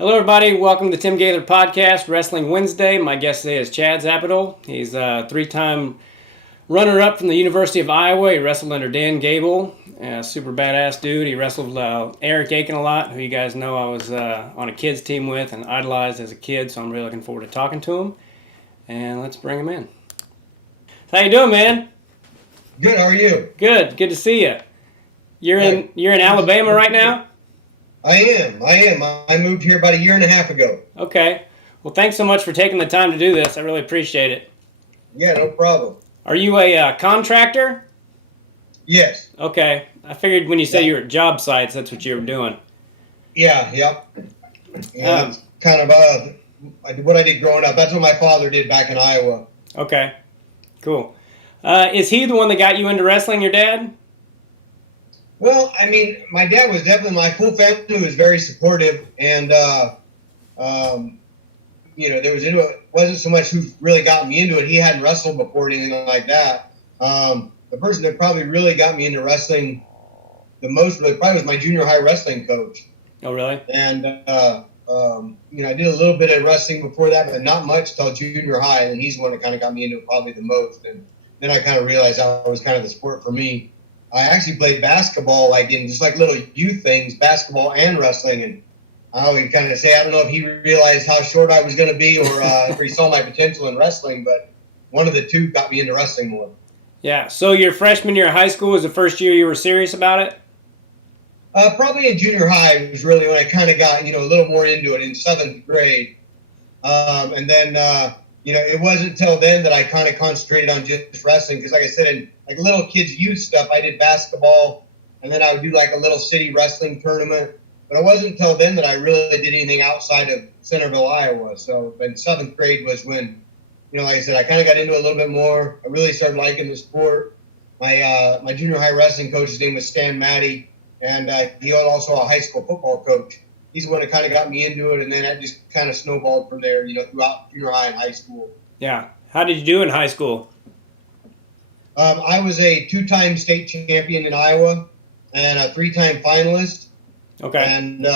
Hello, everybody. Welcome to Tim Gaylor Podcast, Wrestling Wednesday. My guest today is Chad Zaputil. He's a three-time runner-up from the University of Iowa. He wrestled under Dan Gable, a super badass dude. He wrestled Eric Akin a lot, who you guys know I was on a kids team with and idolized as a kid, so I'm really looking forward to talking to him. And let's bring him in. How you doing, man? Good. How are you? Good. Good to see you. You're in Alabama right now? I am. I moved here about a year and a half ago. Okay. Well, thanks so much for taking the time to do this. I really appreciate it. Yeah, no problem. Are you a contractor? Yes. Okay. I figured when you said you were at job sites, that's what you were doing. Yeah, yep. Yeah, it's kind of what I did growing up. That's what my father did back in Iowa. Okay. Cool. Is he the one that got you into wrestling, your dad? Well, I mean, my dad was definitely, my whole family was very supportive, and there was wasn't so much who really got me into it. He hadn't wrestled before or anything like that. The person that probably really got me into wrestling the most really probably was my junior high wrestling coach. Oh, really? And I did a little bit of wrestling before that, but not much till junior high, and he's the one that kind of got me into it probably the most. And then I kind of realized that was kind of the sport for me. I actually played basketball, like in just like little youth things, basketball and wrestling. And I always kind of say, I don't know if he realized how short I was going to be or if he saw my potential in wrestling, but one of the two got me into wrestling more. Yeah. So your freshman year of high school was the first year you were serious about it? Probably in junior high was really when I kind of got, a little more into it in seventh grade. And then, it wasn't until then that I kind of concentrated on just wrestling because, like I said, in like little kids' youth stuff, I did basketball, and then I would do like a little city wrestling tournament. But it wasn't until then that I really did anything outside of Centerville, Iowa. So then seventh grade was when, like I said, I kind of got into it a little bit more. I really started liking the sport. My junior high wrestling coach, his name was Stan Matty, and he was also a high school football coach. He's the one that kind of got me into it, and then that just kind of snowballed from there, throughout junior high and high school. Yeah. How did you do in high school? I was a two-time state champion in Iowa and a three-time finalist. Okay. And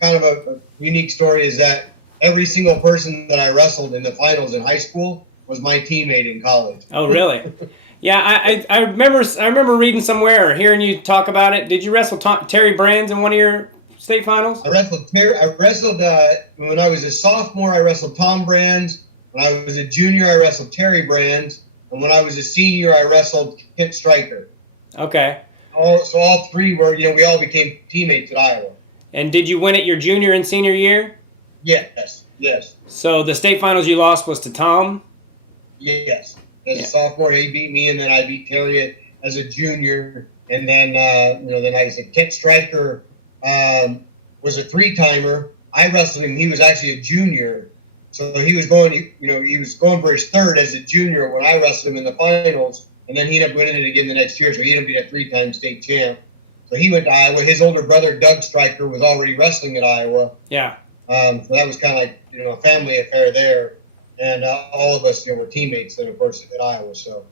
kind of a unique story is that every single person that I wrestled in the finals in high school was my teammate in college. Oh, really? Yeah, I remember reading somewhere or hearing you talk about it. Did you wrestle Terry Brands in one of your state finals? I wrestled when I was a sophomore. I wrestled Tom Brands. When I was a junior, I wrestled Terry Brands. And when I was a senior, I wrestled Kent Stryker. Okay. So all three were, we all became teammates at Iowa. And did you win it your junior and senior year? Yes. So the state finals you lost was to Tom? Yes. As a sophomore, he beat me, and then I beat Terry as a junior. And then, then like I said, Kent Stryker was a three-timer. I wrestled him. He was actually a junior. So he was going for his third as a junior when I wrestled him in the finals, and then he ended up winning it again the next year. So he ended up being a three-time state champ. So he went to Iowa. His older brother, Doug Stryker, was already wrestling at Iowa. Yeah. So that was kind of like, a family affair there. And all of us, were teammates then, of course, at Iowa. So.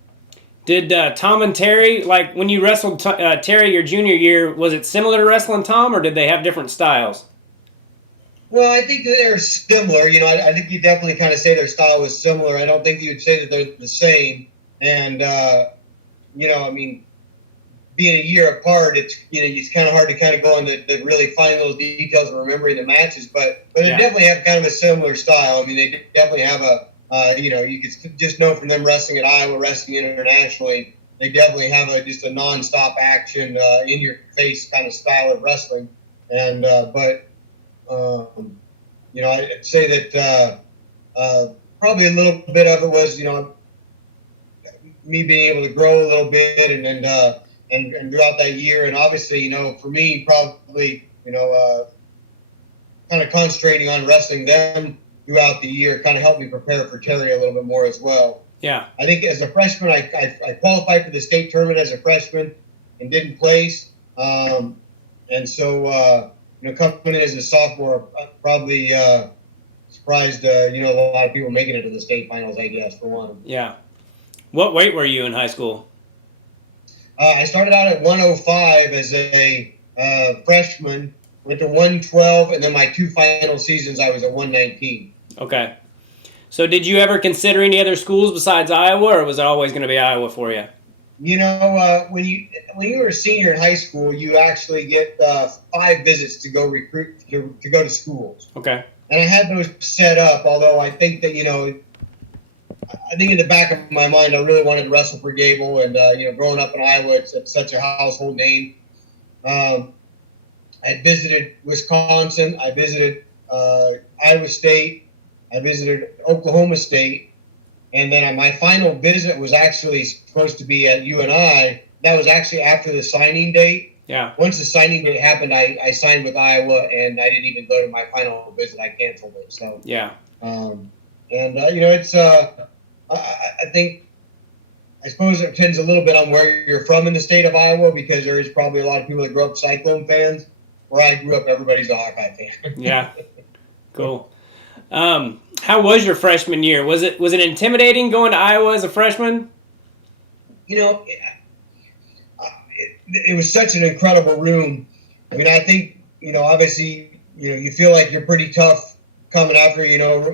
Did Tom and Terry, like when you wrestled Terry your junior year, was it similar to wrestling Tom, or did they have different styles? Well, I think that they're similar. I think you definitely kind of say their style was similar. I don't think you'd say that they're the same. And, being a year apart, it's kind of hard to kind of go into the really fine little details of remembering the matches. But they definitely have kind of a similar style. I mean, they definitely have you could just know from them wrestling at Iowa, wrestling internationally, they definitely have just a nonstop action, in your face kind of style of wrestling. And, I'd say that probably a little bit of it was, me being able to grow a little bit and throughout that year. And obviously, for me, probably, kind of concentrating on wrestling them throughout the year kind of helped me prepare for Terry a little bit more as well. Yeah. I think as a freshman, I qualified for the state tournament as a freshman and didn't place. And so, coming in as a sophomore, probably surprised, a lot of people making it to the state finals, I guess, for one. Yeah. What weight were you in high school? I started out at 105 as a freshman, went to 112, and then my 2 final seasons I was at 119. Okay. So did you ever consider any other schools besides Iowa, or was it always going to be Iowa for you? You know, when you were a senior in high school, you actually get 5 visits to go recruit to go to schools. Okay. And I had those set up, although I think that, I think in the back of my mind, I really wanted to wrestle for Gable. And, growing up in Iowa, it's such a household name. I visited Wisconsin. I visited Iowa State. I visited Oklahoma State. And then my final visit was actually supposed to be at UNI. That was actually after the signing date. Yeah. Once the signing date happened, I signed with Iowa, and I didn't even go to my final visit. I canceled it. So yeah. It's I suppose it depends a little bit on where you're from in the state of Iowa, because there is probably a lot of people that grew up Cyclone fans. Where I grew up, everybody's a Hawkeye fan. Yeah. Cool. How was your freshman year? Was it intimidating going to Iowa as a freshman? It was such an incredible room. I mean, I think, obviously, you feel like you're pretty tough coming after,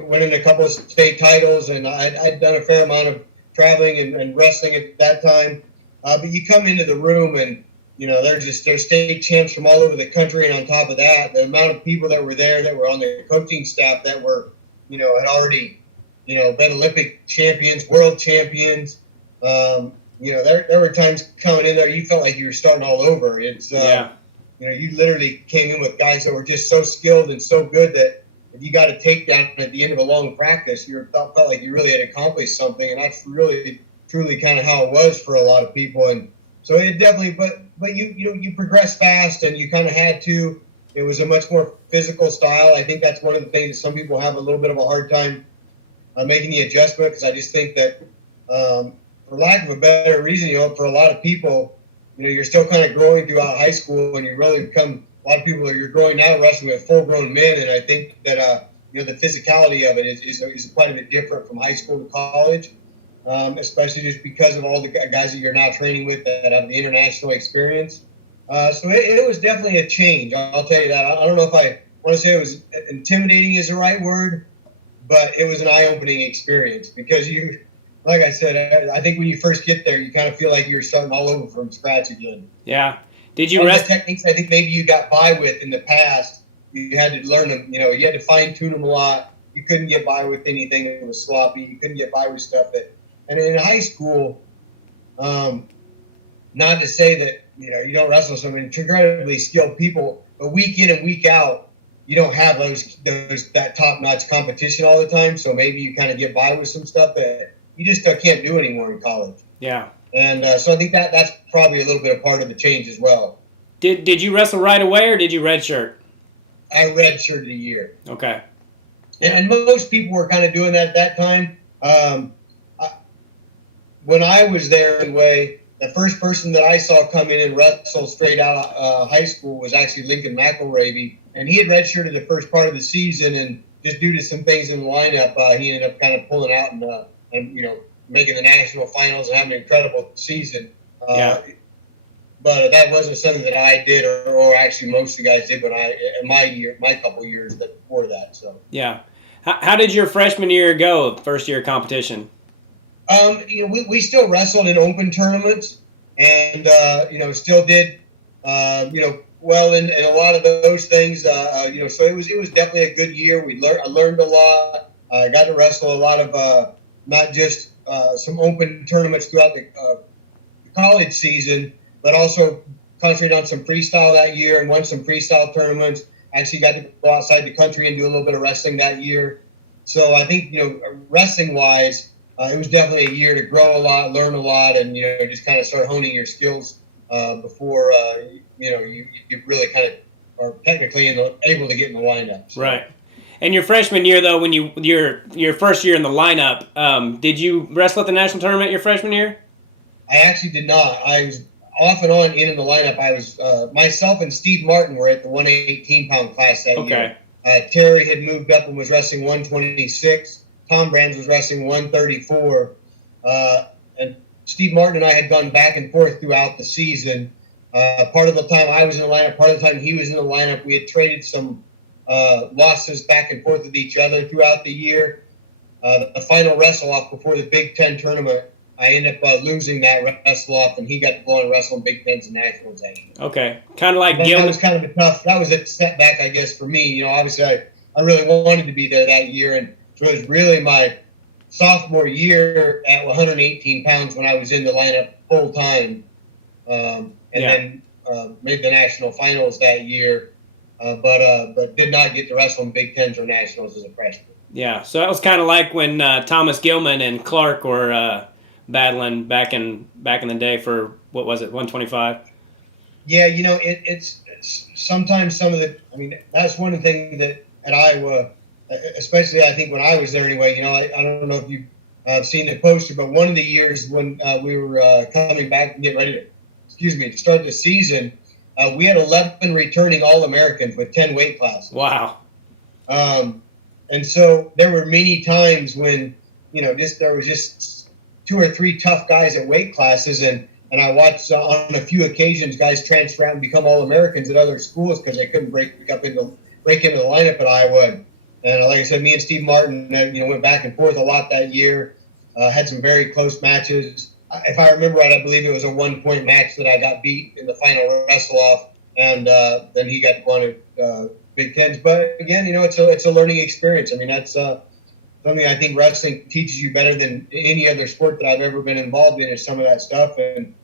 winning a couple of state titles, and I'd done a fair amount of traveling and wrestling at that time. But you come into the room and, there's state champs from all over the country, and on top of that, the amount of people that were there that were on the coaching staff that were, had already, been Olympic champions, world champions. There were times coming in there you felt like you were starting all over. It's you literally came in with guys that were just so skilled and so good that if you got a takedown at the end of a long practice, you felt like you really had accomplished something, and that's really truly kind of how it was for a lot of people. And so it definitely, but you progress fast, and you kind of had to. It was a much more physical style. I think that's one of the things that some people have a little bit of a hard time making the adjustment, because I just think that, for lack of a better reason, for a lot of people, you're still kind of growing throughout high school, and you really become, a lot of people you're growing now wrestling with full-grown men, and I think that, the physicality of it is quite a bit different from high school to college, especially just because of all the guys that you're now training with that have the international experience. So it was definitely a change. I'll tell you that. I don't know if I want to say it was intimidating is the right word, but it was an eye-opening experience, because like I said, I think when you first get there, you kind of feel like you're starting all over from scratch again. Yeah. Did you rest techniques I think maybe you got by with in the past? You had to learn them. You had to fine-tune them a lot. You couldn't get by with anything that was sloppy. You couldn't get by with stuff that. And in high school, not to say that you don't wrestle with some incredibly skilled people, but week in and week out, you don't have that top-notch competition all the time. So maybe you kind of get by with some stuff that you just can't do anymore in college. Yeah. And so I think that's probably a little bit of part of the change as well. Did you wrestle right away, or did you redshirt? I redshirted a year. Okay. And most people were kind of doing that at that time. When I was there anyway, the first person that I saw come in and wrestle straight out of high school was actually Lincoln McElravy. And he had redshirted the first part of the season, and just due to some things in the lineup, he ended up kind of pulling out and making the national finals and having an incredible season. But that wasn't something that I did, or actually most of the guys did when my couple of years before that. So yeah, how did your freshman year go? First year competition. We still wrestled in open tournaments, and still did well in a lot of those things. So it was definitely a good year. I learned a lot. I got to wrestle a lot of not just some open tournaments throughout the college season, but also concentrated on some freestyle that year and won some freestyle tournaments. Actually got to go outside the country and do a little bit of wrestling that year. So I think, wrestling-wise, it was definitely a year to grow a lot, learn a lot, and, just kind of start honing your skills before, you really kind of are technically able to get in the lineup. So. Right. And your freshman year, though, when your first year in the lineup, did you wrestle at the national tournament your freshman year? I actually did not. I was off and on in the lineup. I was myself and Steve Martin were at the 118-pound class that year. Terry had moved up and was wrestling 126. Tom Brands was wrestling 134. And Steve Martin and I had gone back and forth throughout the season. Part of the time I was in the lineup, part of the time he was in the lineup. We had traded some losses back and forth with each other throughout the year. The final wrestle-off before the Big Ten tournament, I ended up losing that wrestle-off, and he got to go and wrestle in Big Tens and Nationals that year. Okay. Kind of like That Gilman. was kind of that was a setback, I guess, for me. Obviously I really wanted to be there that year, and so it was really my sophomore year at 118 pounds when I was in the lineup full time, and then made the national finals that year, but did not get to wrestle in Big Tens or Nationals as a freshman. Yeah, so that was kind of like when Thomas Gilman and Clark were battling back in the day for, what was it, 125? Yeah, it's sometimes some of the. I mean, that's one of the things that at Iowa, especially I think when I was there anyway. I don't know if you've seen the poster, but one of the years when we were coming back and getting ready to start the season, we had 11 returning All-Americans with 10 weight classes. Wow. And so there were many times when, there was just 2 or 3 tough guys at weight classes, and I watched on a few occasions guys transfer out and become All-Americans at other schools because they couldn't break into the lineup at Iowa. And like I said, me and Steve Martin, went back and forth a lot that year. Had some very close matches. If I remember right, I believe it was a 1-point match that I got beat in the final wrestle-off, and then he got one at Big Tens. But again, it's a learning experience. I mean, that's something I think wrestling teaches you better than any other sport that I've ever been involved in, is some of that stuff. And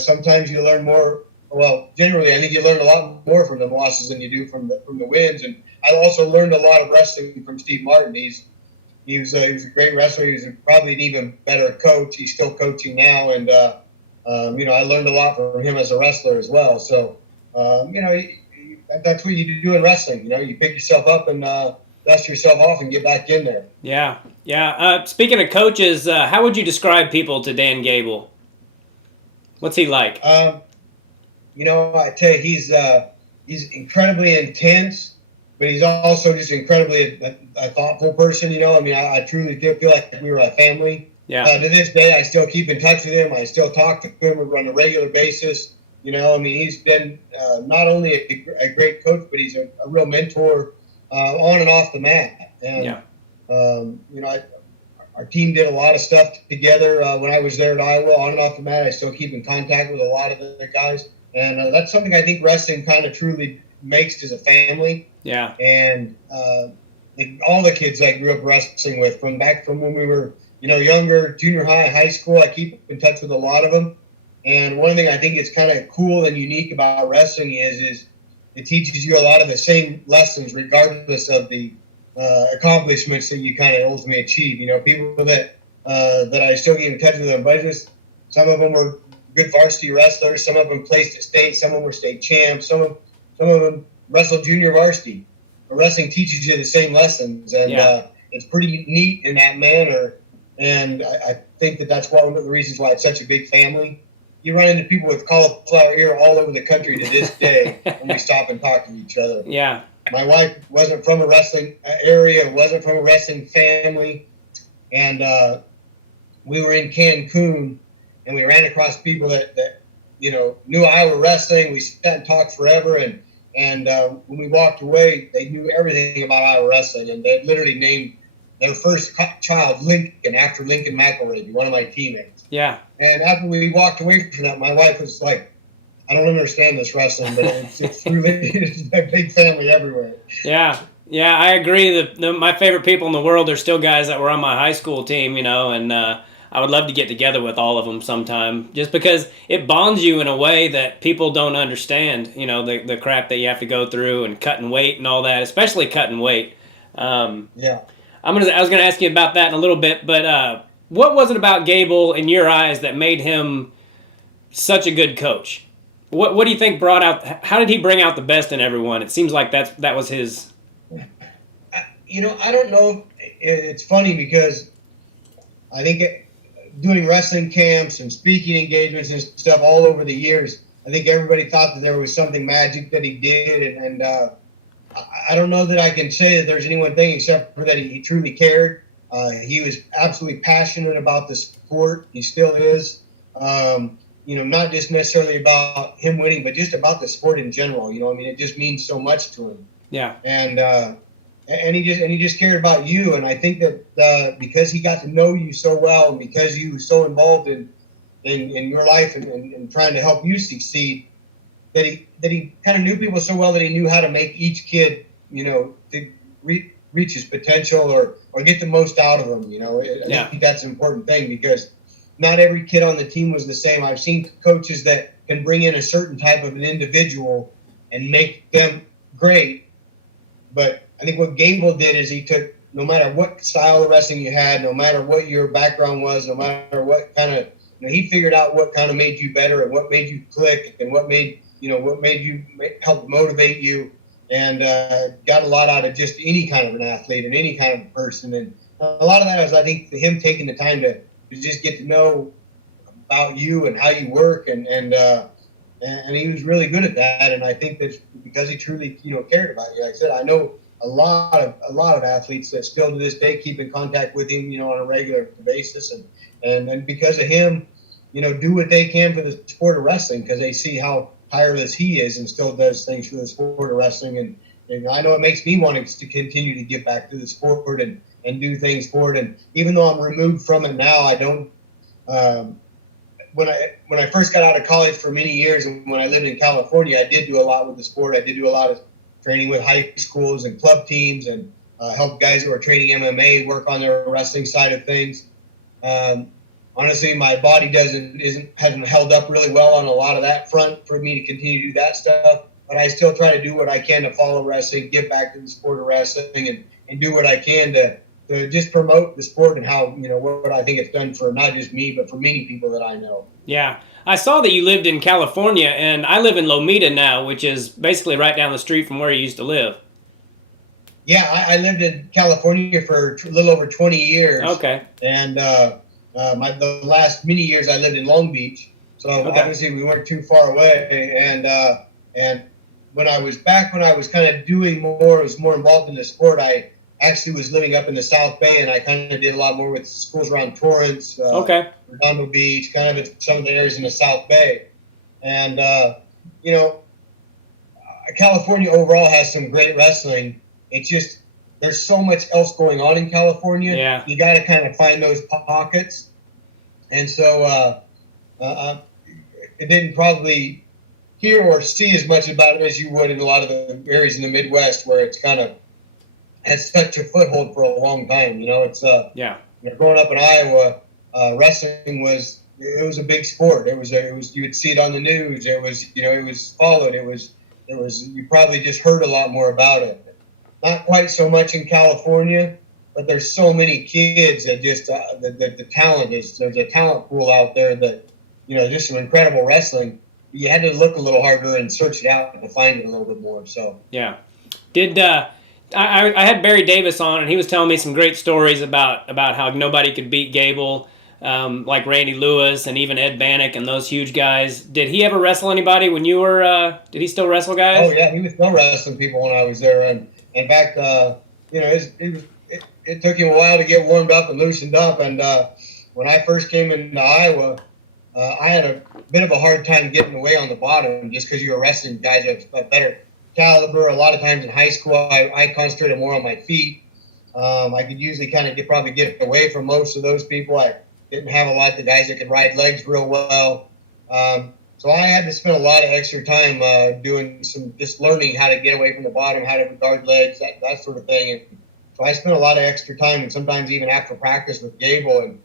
sometimes you learn more. Well, generally, I think you learn a lot more from the losses than you do from the wins. And I also learned a lot of wrestling from Steve Martin. He was a great wrestler. He was probably an even better coach. He's still coaching now, and I learned a lot from him as a wrestler as well. So that's what you do in wrestling. You pick yourself up and dust yourself off and get back in there. Yeah. Speaking of coaches, how would you describe people to Dan Gable? What's he like? I tell you, he's incredibly intense, but he's also just incredibly a thoughtful person. I truly feel like we were a family. Yeah. To this day, I still keep in touch with him. I still talk to him on a regular basis. He's been not only a great coach, but he's a real mentor on and off the mat. And, our team did a lot of stuff together when I was there at Iowa, on and off the mat. I still keep in contact with a lot of the guys. And that's something I think wrestling kind of truly makes as a family. Yeah. And all the kids I grew up wrestling with, from when we were, younger, junior high, high school, I keep in touch with a lot of them. And one thing I think is kind of cool and unique about wrestling is it teaches you a lot of the same lessons, regardless of the accomplishments that you kind of ultimately achieve. People that I still get in touch with, but just some of them were good varsity wrestlers, some of them placed at state, some of them were state champs, some of them wrestled junior varsity. But wrestling teaches you the same lessons, and it's pretty neat in that manner. And I think that's one of the reasons why it's such a big family. You run into people with cauliflower ear all over the country to this day when we stop and talk to each other. Yeah. My wife wasn't from a wrestling area, wasn't from a wrestling family, and we were in Cancun, and we ran across people that knew Iowa wrestling. We sat and talked forever, and when we walked away, they knew everything about Iowa wrestling, and they literally named their first child Lincoln after Lincoln McElravy, one of my teammates. Yeah. And after we walked away from that, my wife was like, I don't understand this wrestling, but it's really a big family everywhere. Yeah, I agree. My favorite people in the world are still guys that were on my high school team, and I would love to get together with all of them sometime, just because it bonds you in a way that people don't understand, the crap that you have to go through and cutting weight and all that, especially cutting weight. Yeah. I was going to ask you about that in a little bit, but what was it about Gable in your eyes that made him such a good coach? What do you think brought out? How did he bring out the best in everyone? It seems like that was his. I don't know. It's funny because I think doing wrestling camps and speaking engagements and stuff all over the years, I think everybody thought that there was something magic that he did, and I don't know that I can say that there's any one thing except for that he truly cared. He was absolutely passionate about the sport. He still is. not just necessarily about him winning, but just about the sport in general. I mean, it just means so much to him. Yeah. And he just cared about you. And I think that because he got to know you so well, and because you were so involved in your life and trying to help you succeed, that he kind of knew people so well that he knew how to make each kid, to reach his potential or get the most out of them. I think that's an important thing, because not every kid on the team was the same. I've seen coaches that can bring in a certain type of an individual and make them great. But I think what Gable did is he took, no matter what style of wrestling you had, no matter what your background was, no matter what kind of, he figured out what kind of made you better and what made you click and what made you help motivate you, and got a lot out of just any kind of an athlete and any kind of person. And a lot of that was, I think, him taking the time to just get to know about you and how you work, and he was really good at that. And I think that because he truly cared about you. Like I said, I know a lot of athletes that still to this day keep in contact with him on a regular basis, and because of him, do what they can for the sport of wrestling, because they see how tireless he is and still does things for the sport of wrestling. And I know it makes me want to continue to give back to the sport and do things for it. And even though I'm removed from it now, I don't. When I first got out of college for many years, and when I lived in California, I did do a lot with the sport. I did do a lot of training with high schools and club teams, and help guys who are training MMA work on their wrestling side of things. Honestly, my body hasn't held up really well on a lot of that front for me to continue to do that stuff. But I still try to do what I can to follow wrestling, give back to the sport of wrestling, and do what I can to just promote the sport and how, what I think it's done for not just me, but for many people that I know. Yeah. I saw that you lived in California, and I live in Lomita now, which is basically right down the street from where you used to live. Yeah, I lived in California for a little over 20 years. Okay. And the last many years I lived in Long Beach. So obviously we weren't too far away. And when I was kind of doing more, was more involved in the sport, I actually was living up in the South Bay, and I kind of did a lot more with schools around Torrance, Redondo Beach, kind of some of the areas in the South Bay. And, California overall has some great wrestling. It's just, there's so much else going on in California. Yeah. You got to kind of find those pockets. And so it didn't probably hear or see as much about it as you would in a lot of the areas in the Midwest, where it's kind of has such a foothold for a long time. It's growing up in Iowa, wrestling was a big sport. It was you would see it on the news. It was followed. It was you probably just heard a lot more about it. Not quite so much in California, but there's so many kids that just the talent is, there's a talent pool out there that just some incredible wrestling. You had to look a little harder and search it out to find it a little bit more. So yeah, did I had Barry Davis on, and he was telling me some great stories about how nobody could beat Gable, like Randy Lewis and even Ed Bannock and those huge guys. Did he ever wrestle anybody when you were? Did he still wrestle guys? Oh yeah, he was still wrestling people when I was there, and in fact, it took him a while to get warmed up and loosened up. And when I first came into Iowa, I had a bit of a hard time getting away on the bottom, just because you were wrestling guys of a better caliber. A lot of times in high school, I concentrated more on my feet. I could usually kind of probably get away from most of those people. I didn't have a lot of the guys that could ride legs real well. So I had to spend a lot of extra time doing just learning how to get away from the bottom, how to guard legs, that sort of thing. And so I spent a lot of extra time, and sometimes even after practice with Gable. And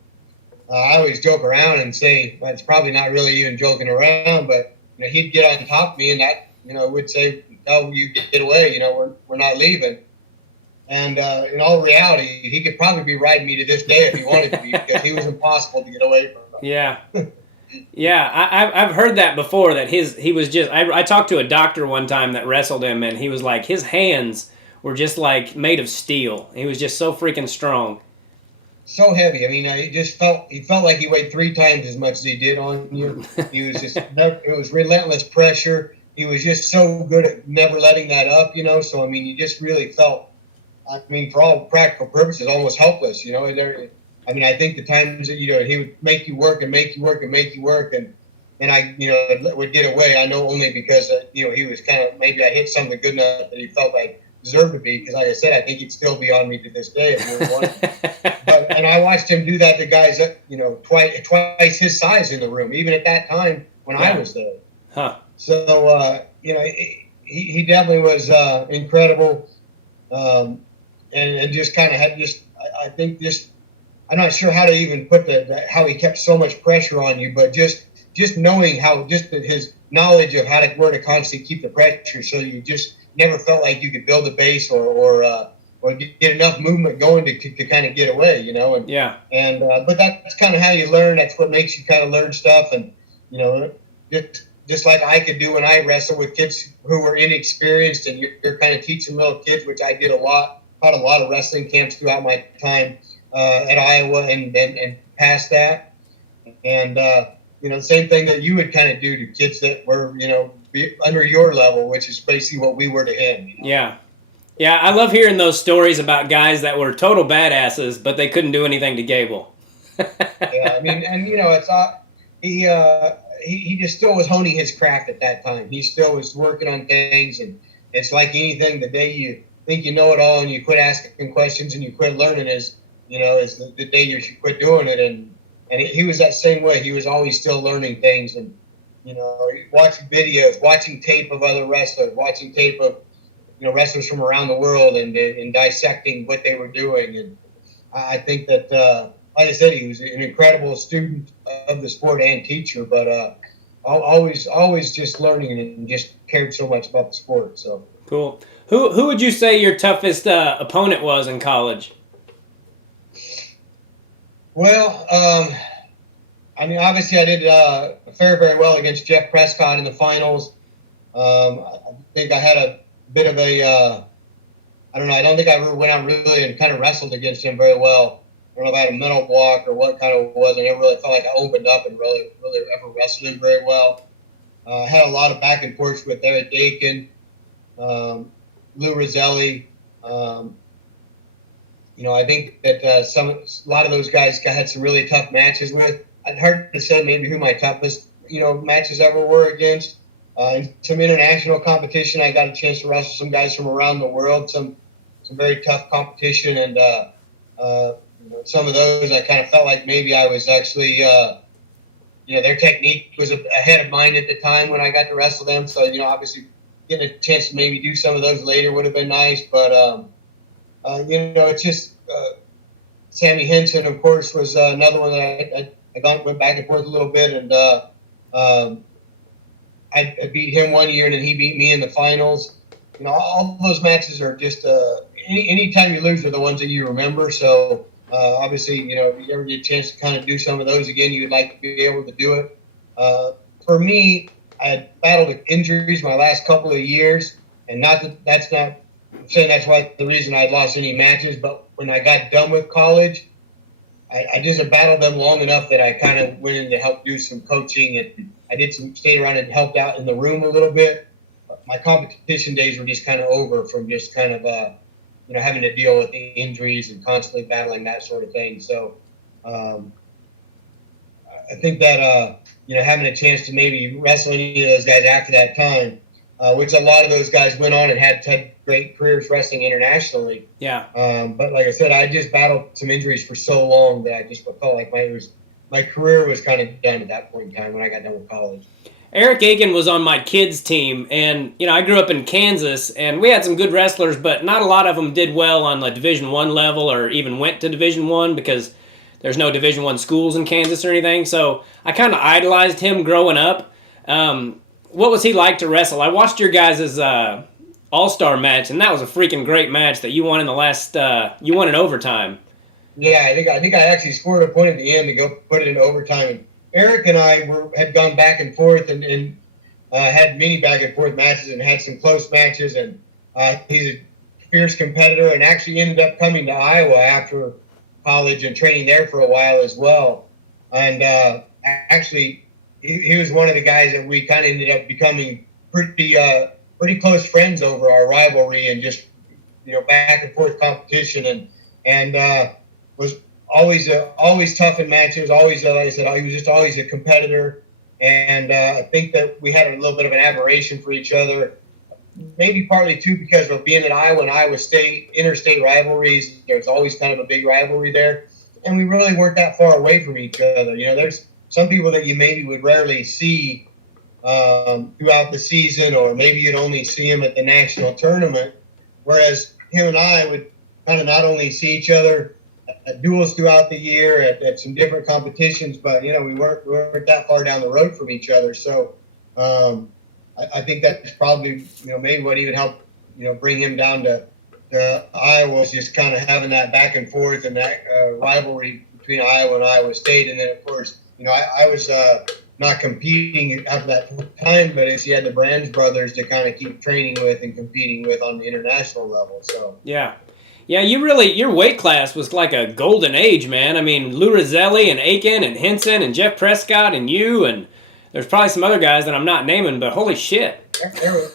I always joke around and say, well, it's probably not really even joking around, but he'd get on top of me, and that would say, "No, you get away. We're not leaving." And in all reality, he could probably be riding me to this day if he wanted to be, because he was impossible to get away from. Yeah. Yeah, I've heard that before, that he was just, I talked to a doctor one time that wrestled him, and he was like, his hands were just like made of steel. He was just so freaking strong. So heavy. I mean, he felt like he weighed 3 times as much as he did on you. He was just, it was relentless pressure. He was just so good at never letting that up, so I mean, you just really felt, for all practical purposes, almost helpless, I think the times that he would make you work and make you work and make you work, and and I, would get away. I know only because, he was kind of, maybe I hit something good enough that he felt like deserved to be. Because like I said, I think he'd still be on me to this day if he wanted. And I watched him do that to guys that, twice his size in the room, even at that time when I was there. Huh. So, he definitely was incredible. And just kind of had I think I'm not sure how to even put how he kept so much pressure on you, but just knowing how, his knowledge of where to constantly keep the pressure, so you just never felt like you could build a base or get enough movement going to kind of get away, but that's kind of how you learn. That's what makes you kind of learn stuff. And, just like I could do when I wrestled with kids who were inexperienced, and you're kind of teaching little kids, which I did a lot of wrestling camps throughout my time at Iowa and past that. And, the same thing that you would kind of do to kids that were, under your level, which is basically what we were to him. Yeah. Yeah, I love hearing those stories about guys that were total badasses, but they couldn't do anything to Gable. Yeah, I mean, and, it's he just still was honing his craft at that time. He still was working on things, and it's like anything. The day you think you know it all and you quit asking questions and you quit learning is the day you should quit doing it. And he was that same way. He was always still learning things, and watching videos, watching tape of other wrestlers, watching tape of wrestlers from around the world, and dissecting what they were doing. And I think that. Like I said, he was an incredible student of the sport and teacher, but always just learning and just cared so much about the sport. So cool. Who would you say your toughest opponent was in college? Well, obviously I did fare very well against Jeff Prescott in the finals. I think I had a bit of a I don't know. I don't think I ever went out really and kind of wrestled against him very well. I don't know if I had a mental block or what kind of it was. I never really felt like I opened up and really ever wrestled him very well. I had a lot of back and forth with Eric Akin, Lou Roselli. I think that a lot of those guys had some really tough matches with. It's hard to say maybe who my toughest matches ever were against. In some international competition, I got a chance to wrestle some guys from around the world. Some very tough competition, and some of those I kind of felt like maybe I was actually, their technique was ahead of mine at the time when I got to wrestle them. So, obviously getting a chance to maybe do some of those later would have been nice. But, it's just Sammie Henson, of course, was another one that I went back and forth a little bit. And I beat him one year, and then he beat me in the finals. All those matches are just any time you lose are the ones that you remember. So, obviously, if you ever get a chance to kind of do some of those again, you'd like to be able to do it. For me, I had battled injuries my last couple of years, and I'm saying that's why the reason I lost any matches, but when I got done with college, I just battled them long enough that I kind of went in to help do some coaching, and I did stay around and helped out in the room a little bit. My competition days were just kind of over from just kind of having to deal with the injuries and constantly battling that sort of thing. So I think that, having a chance to maybe wrestle any of those guys after that time, which a lot of those guys went on and had great careers wrestling internationally. Yeah. But like I said, I just battled some injuries for so long that I just felt like my career was kind of done at that point in time when I got done with college. Eric Akin was on my kids' team, and I grew up in Kansas, and we had some good wrestlers, but not a lot of them did well on the Division I level or even went to Division I because there's no Division I schools in Kansas or anything. So I kind of idolized him growing up. What was he like to wrestle? I watched your guys' All-Star match, and that was a freaking great match that you won in the last. You won in overtime. Yeah, I think I actually scored a point at the end to go put it in overtime. Eric and I had gone back and forth and had many back and forth matches and had some close matches. And he's a fierce competitor and actually ended up coming to Iowa after college and training there for a while as well. And actually, he was one of the guys that we kind of ended up becoming pretty close friends over our rivalry and just back and forth competition and was always tough in matches. Always, like I said, he was just always a competitor, And I think that we had a little bit of an admiration for each other, maybe partly too because of being at Iowa and Iowa State, interstate rivalries. There's always kind of a big rivalry there. And we really weren't that far away from each other. There's some people that you maybe would rarely see throughout the season, or maybe you'd only see him at the national tournament, whereas him and I would kind of not only see each other at duels throughout the year, at some different competitions, but we weren't that far down the road from each other. So I think that's probably maybe what even helped bring him down to Iowa, was just kind of having that back and forth and that rivalry between Iowa and Iowa State. And then of course I was not competing at that time, but he had the Brands brothers to kind of keep training with and competing with on the international level. So yeah, your weight class was like a golden age, man. I mean, Lou Roselli and Akin and Henson and Jeff Prescott and you, and there's probably some other guys that I'm not naming, but holy shit.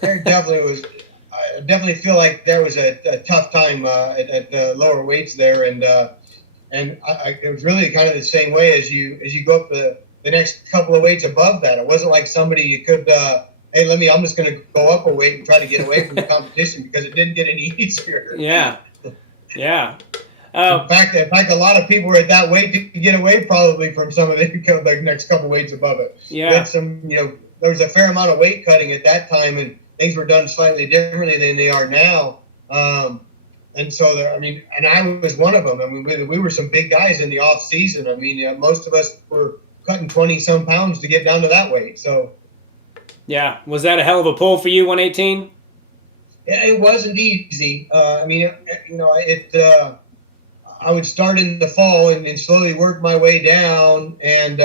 There definitely was. I definitely feel like there was a tough time at the lower weights there, and it was really kind of the same way as you go up the next couple of weights above that. It wasn't like somebody you could, hey, I'm just going to go up a weight and try to get away from the competition, because it didn't get any easier. Yeah. In fact, a lot of people were at that weight to get away probably from some of the next couple weights above it. Yeah. There was a fair amount of weight cutting at that time, and things were done slightly differently than they are now. And so and I was one of them. I mean, we were some big guys in the off season. I mean, most of us were cutting 20-some pounds to get down to that weight. So, yeah, was that a hell of a pull for you, 118? Yeah, it wasn't easy. I would start in the fall and slowly work my way down, and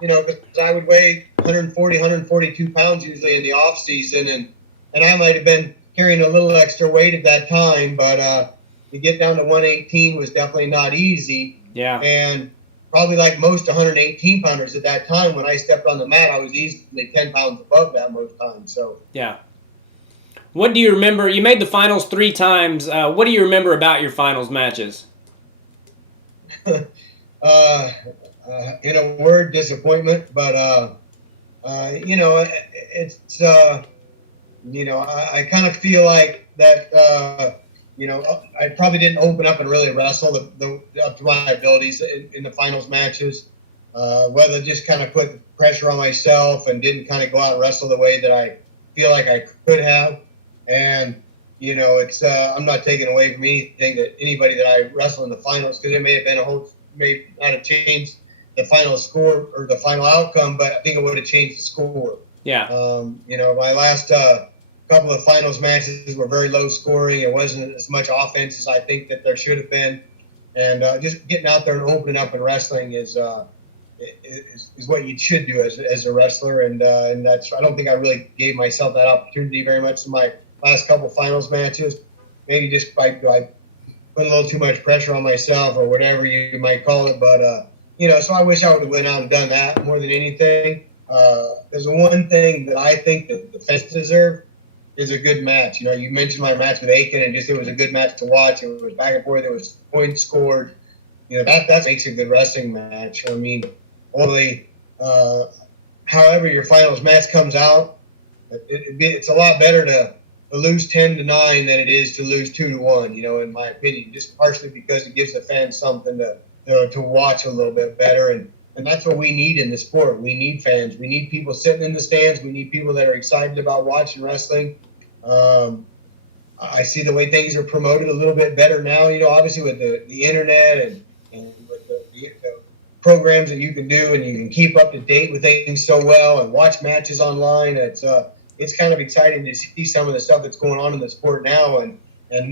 because I would weigh 140, 142 pounds usually in the off season, and I might have been carrying a little extra weight at that time, but to get down to 118 was definitely not easy. Yeah. And probably like most 118 pounders at that time, when I stepped on the mat, I was easily 10 pounds above that most times. So yeah. What do you remember? You made the finals 3 times. What do you remember about your finals matches? In a word, disappointment. But it's I kind of feel like that. I probably didn't open up and really wrestle up to my abilities in the finals matches. Whether just kind of put pressure on myself and didn't kind of go out and wrestle the way that I feel like I could have. And it's I'm not taking away from anything that anybody that I wrestle in the finals, because it may have been may not have changed the final score or the final outcome, but I think it would have changed the score. Yeah. My last couple of finals matches were very low scoring. It wasn't as much offense as I think that there should have been. And just getting out there and opening up and wrestling is what you should do as a wrestler. And that's, I don't think I really gave myself that opportunity very much in my last couple finals matches. Maybe just by put a little too much pressure on myself, or whatever you might call it. But, so I wish I would have went out and done that more than anything. There's one thing that I think that the fans deserve is a good match. You mentioned my match with Akin, and it was a good match to watch. It was back and forth. There was points scored. That makes a good wrestling match. I mean, only however your finals match comes out, it's a lot better to lose 10-9 than it is to lose 2-1. In my opinion, just partially because it gives the fans something to watch a little bit better, and that's what we need in the sport. We need fans. We need people sitting in the stands. We need people that are excited about watching wrestling. I see the way things are promoted a little bit better now, obviously with the internet and with the programs that you can do, and you can keep up to date with things so well and watch matches online. It's kind of exciting to see some of the stuff that's going on in the sport now, and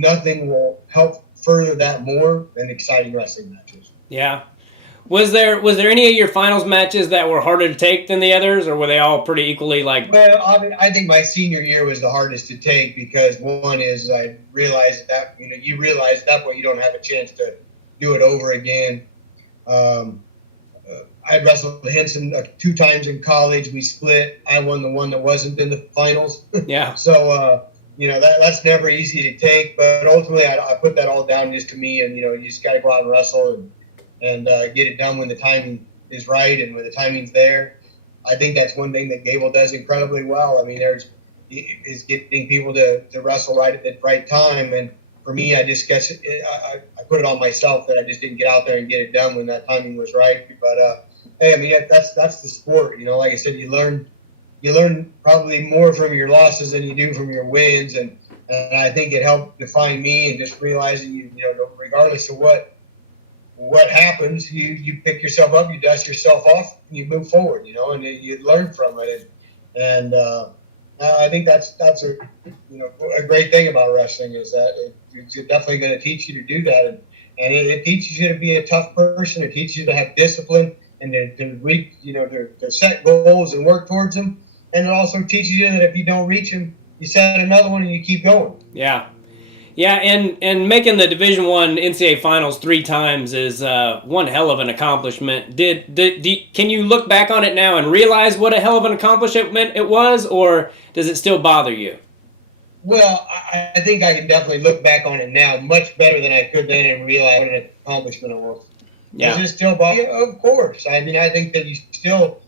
nothing will help further that more than exciting wrestling matches. Yeah. Was there any of your finals matches that were harder to take than the others, or were they all pretty equally like? Well, I think my senior year was the hardest to take, because one is I realized that you realize at that point you don't have a chance to do it over again. I wrestled Henson 2 times in college. We split. I won the one that wasn't in the finals. Yeah. So that's never easy to take, but ultimately I put that all down just to me, and you just got to go out and wrestle and get it done when the timing is right and when the timing's there. I think that's one thing that Gable does incredibly well. I mean, is getting people to wrestle right at the right time. And for me, I just guess I put it on myself that I just didn't get out there and get it done when that timing was right. But hey, I mean, that's the sport. You know, like I said, you learn probably more from your losses than you do from your wins. And I think it helped define me, and just realizing, you know, regardless of what happens, you pick yourself up, you dust yourself off, and you move forward, you know, and you learn from it. And I think that's a great thing about wrestling, is that it's definitely going to teach you to do that. And it teaches you to be a tough person. It teaches you to have discipline and to set goals and work towards them. And it also teaches you that if you don't reach them, you set another one and you keep going. Yeah. Yeah, and making the Division I NCAA Finals 3 times is one hell of an accomplishment. Can you look back on it now and realize what a hell of an accomplishment it was, or does it still bother you? Well, I think I can definitely look back on it now much better than I could then, and realize what an accomplishment it was. Yeah. Does it still bother you? Of course. I mean, I think that you still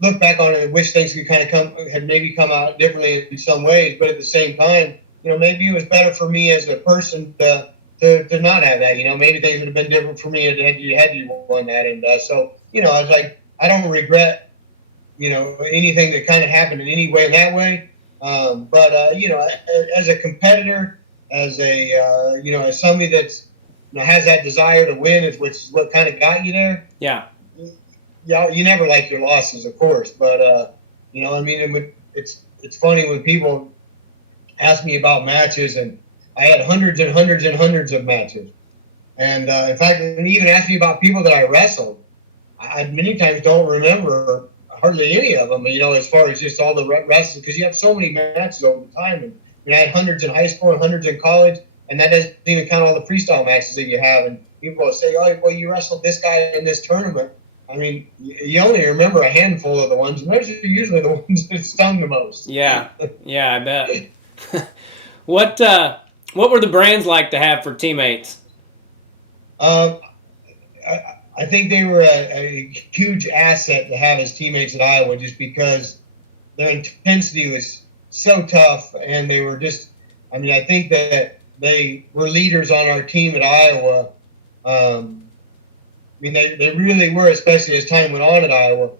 look back on it and wish things could had maybe come out differently in some ways, but at the same time, you know, maybe it was better for me as a person to not have that. You know, maybe things would have been different for me had you won that. And so, you know, I was like, I don't regret, you know, anything that kind of happened in any way that way. But you know, as a competitor, as a as somebody that's, you know, has that desire to win, which is what kind of got you there. Yeah. Yeah, you never like your losses, of course, but you know, I mean, it's funny when people ask me about matches, and I had hundreds and hundreds and hundreds of matches, and in fact, and even ask me about people that I wrestled. I many times don't remember hardly any of them, you know, as far as just all the wrestling, because you have so many matches over time. And I mean, I had hundreds in high school and hundreds in college, and that doesn't even count all the freestyle matches that you have. And people will say, "Oh, well, you wrestled this guy in this tournament." I mean, you only remember a handful of the ones, and those are usually the ones that stung the most. Yeah, I bet. What were the brands like to have for teammates? I think they were a huge asset to have as teammates at Iowa, just because their intensity was so tough, and they were just, I mean, I think that they were leaders on our team at Iowa. I mean, they really were, especially as time went on at Iowa.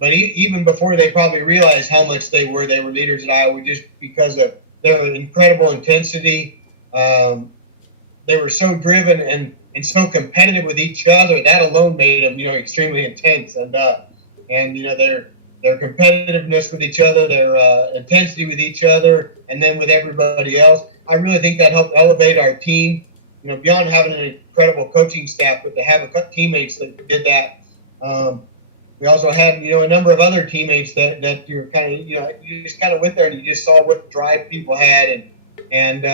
But even before they probably realized how much they were leaders at Iowa, just because of their incredible intensity. They were so driven and so competitive with each other. That alone made them, you know, extremely intense. And you know, their competitiveness with each other, their intensity with each other, and then with everybody else. I really think that helped elevate our team. You know, beyond having an incredible coaching staff, but to have teammates that did that. We also had, you know, a number of other teammates that you're kind of, you know, you just kind of went there and you just saw what drive people had, and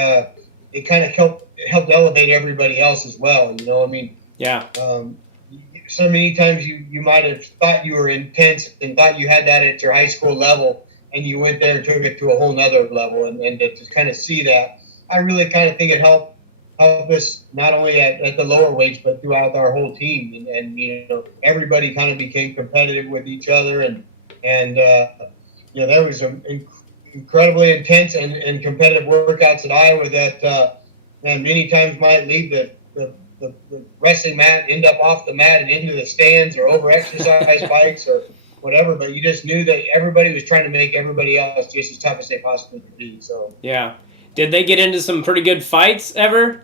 it kind of helped elevate everybody else as well. You know, I mean, yeah. So many times you might have thought you were intense and thought you had that at your high school level, and you went there and took it to a whole nother level, and to kind of see that, I really kind of think it helped us not only at the lower weights, but throughout our whole team. And you know, everybody kind of became competitive with each other. And you know, there was some incredibly intense and competitive workouts at Iowa that many times might leave the wrestling mat, end up off the mat and into the stands or over exercise bikes or whatever. But you just knew that everybody was trying to make everybody else just as tough as they possibly could be. So yeah. Did they get into some pretty good fights ever?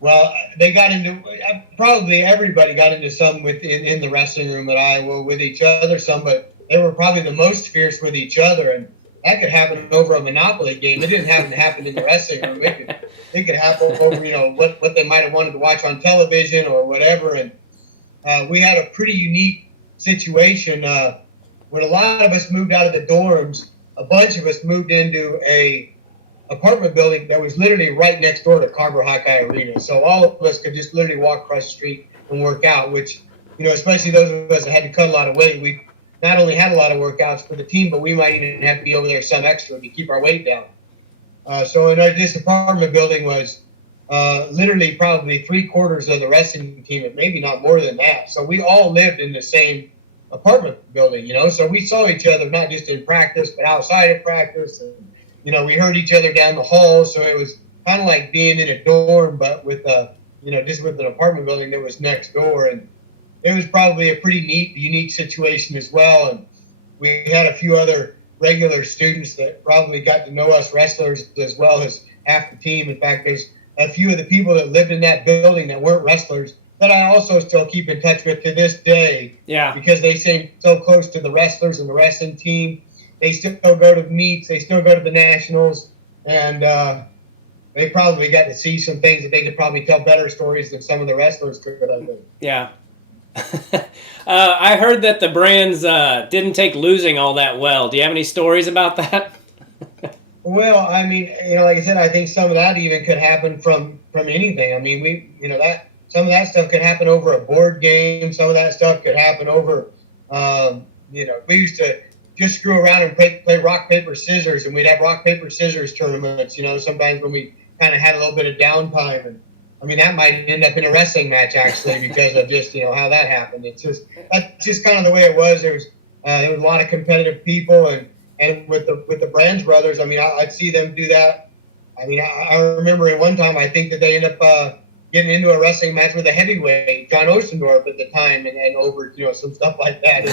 Well, they got into, probably everybody got into some in the wrestling room at Iowa with each other, but they were probably the most fierce with each other. And that could happen over a Monopoly game. It didn't happen in the wrestling room. It could happen over, you know, what they might have wanted to watch on television or whatever. And we had a pretty unique situation when a lot of us moved out of the dorms. A bunch of us moved into a apartment building that was literally right next door to Carver Hawkeye Arena. So all of us could just literally walk across the street and work out, which, you know, especially those of us that had to cut a lot of weight, we not only had a lot of workouts for the team, but we might even have to be over there some extra to keep our weight down. So in this apartment building was literally probably 3/4 of the wrestling team, and maybe not more than that. So we all lived in the same apartment building, so we saw each other not just in practice, but outside of practice. And, we heard each other down the hall. So it was kind of like being in a dorm, but with just with an apartment building that was next door. And it was probably a pretty neat, unique situation as well. And we had a few other regular students that probably got to know us wrestlers as well as half the team. In fact, there's a few of the people that lived in that building that weren't wrestlers that I also still keep in touch with to this day. Yeah. Because they seem so close to the wrestlers and the wrestling team. They still go to the meets. They still go to the nationals. And they probably got to see some things that they could probably tell better stories than some of the wrestlers could, I think. Yeah. I heard that the Brands didn't take losing all that well. Do you have any stories about that? Well, I mean, like I said, I think some of that even could happen from anything. I mean, that some of that stuff could happen over a board game. Some of that stuff could happen over, we used to just screw around and play rock, paper, scissors, and we'd have rock, paper, scissors tournaments, sometimes when we kind of had a little bit of downtime. And I mean, that might end up in a wrestling match actually because of just, how that happened. That's just kind of the way it was. There was a lot of competitive people, and with the Brands brothers, I mean, I'd see them do that. I mean, I remember in one time, I think that they ended up getting into a wrestling match with a heavyweight, John Ostendorf at the time, and over, some stuff like that.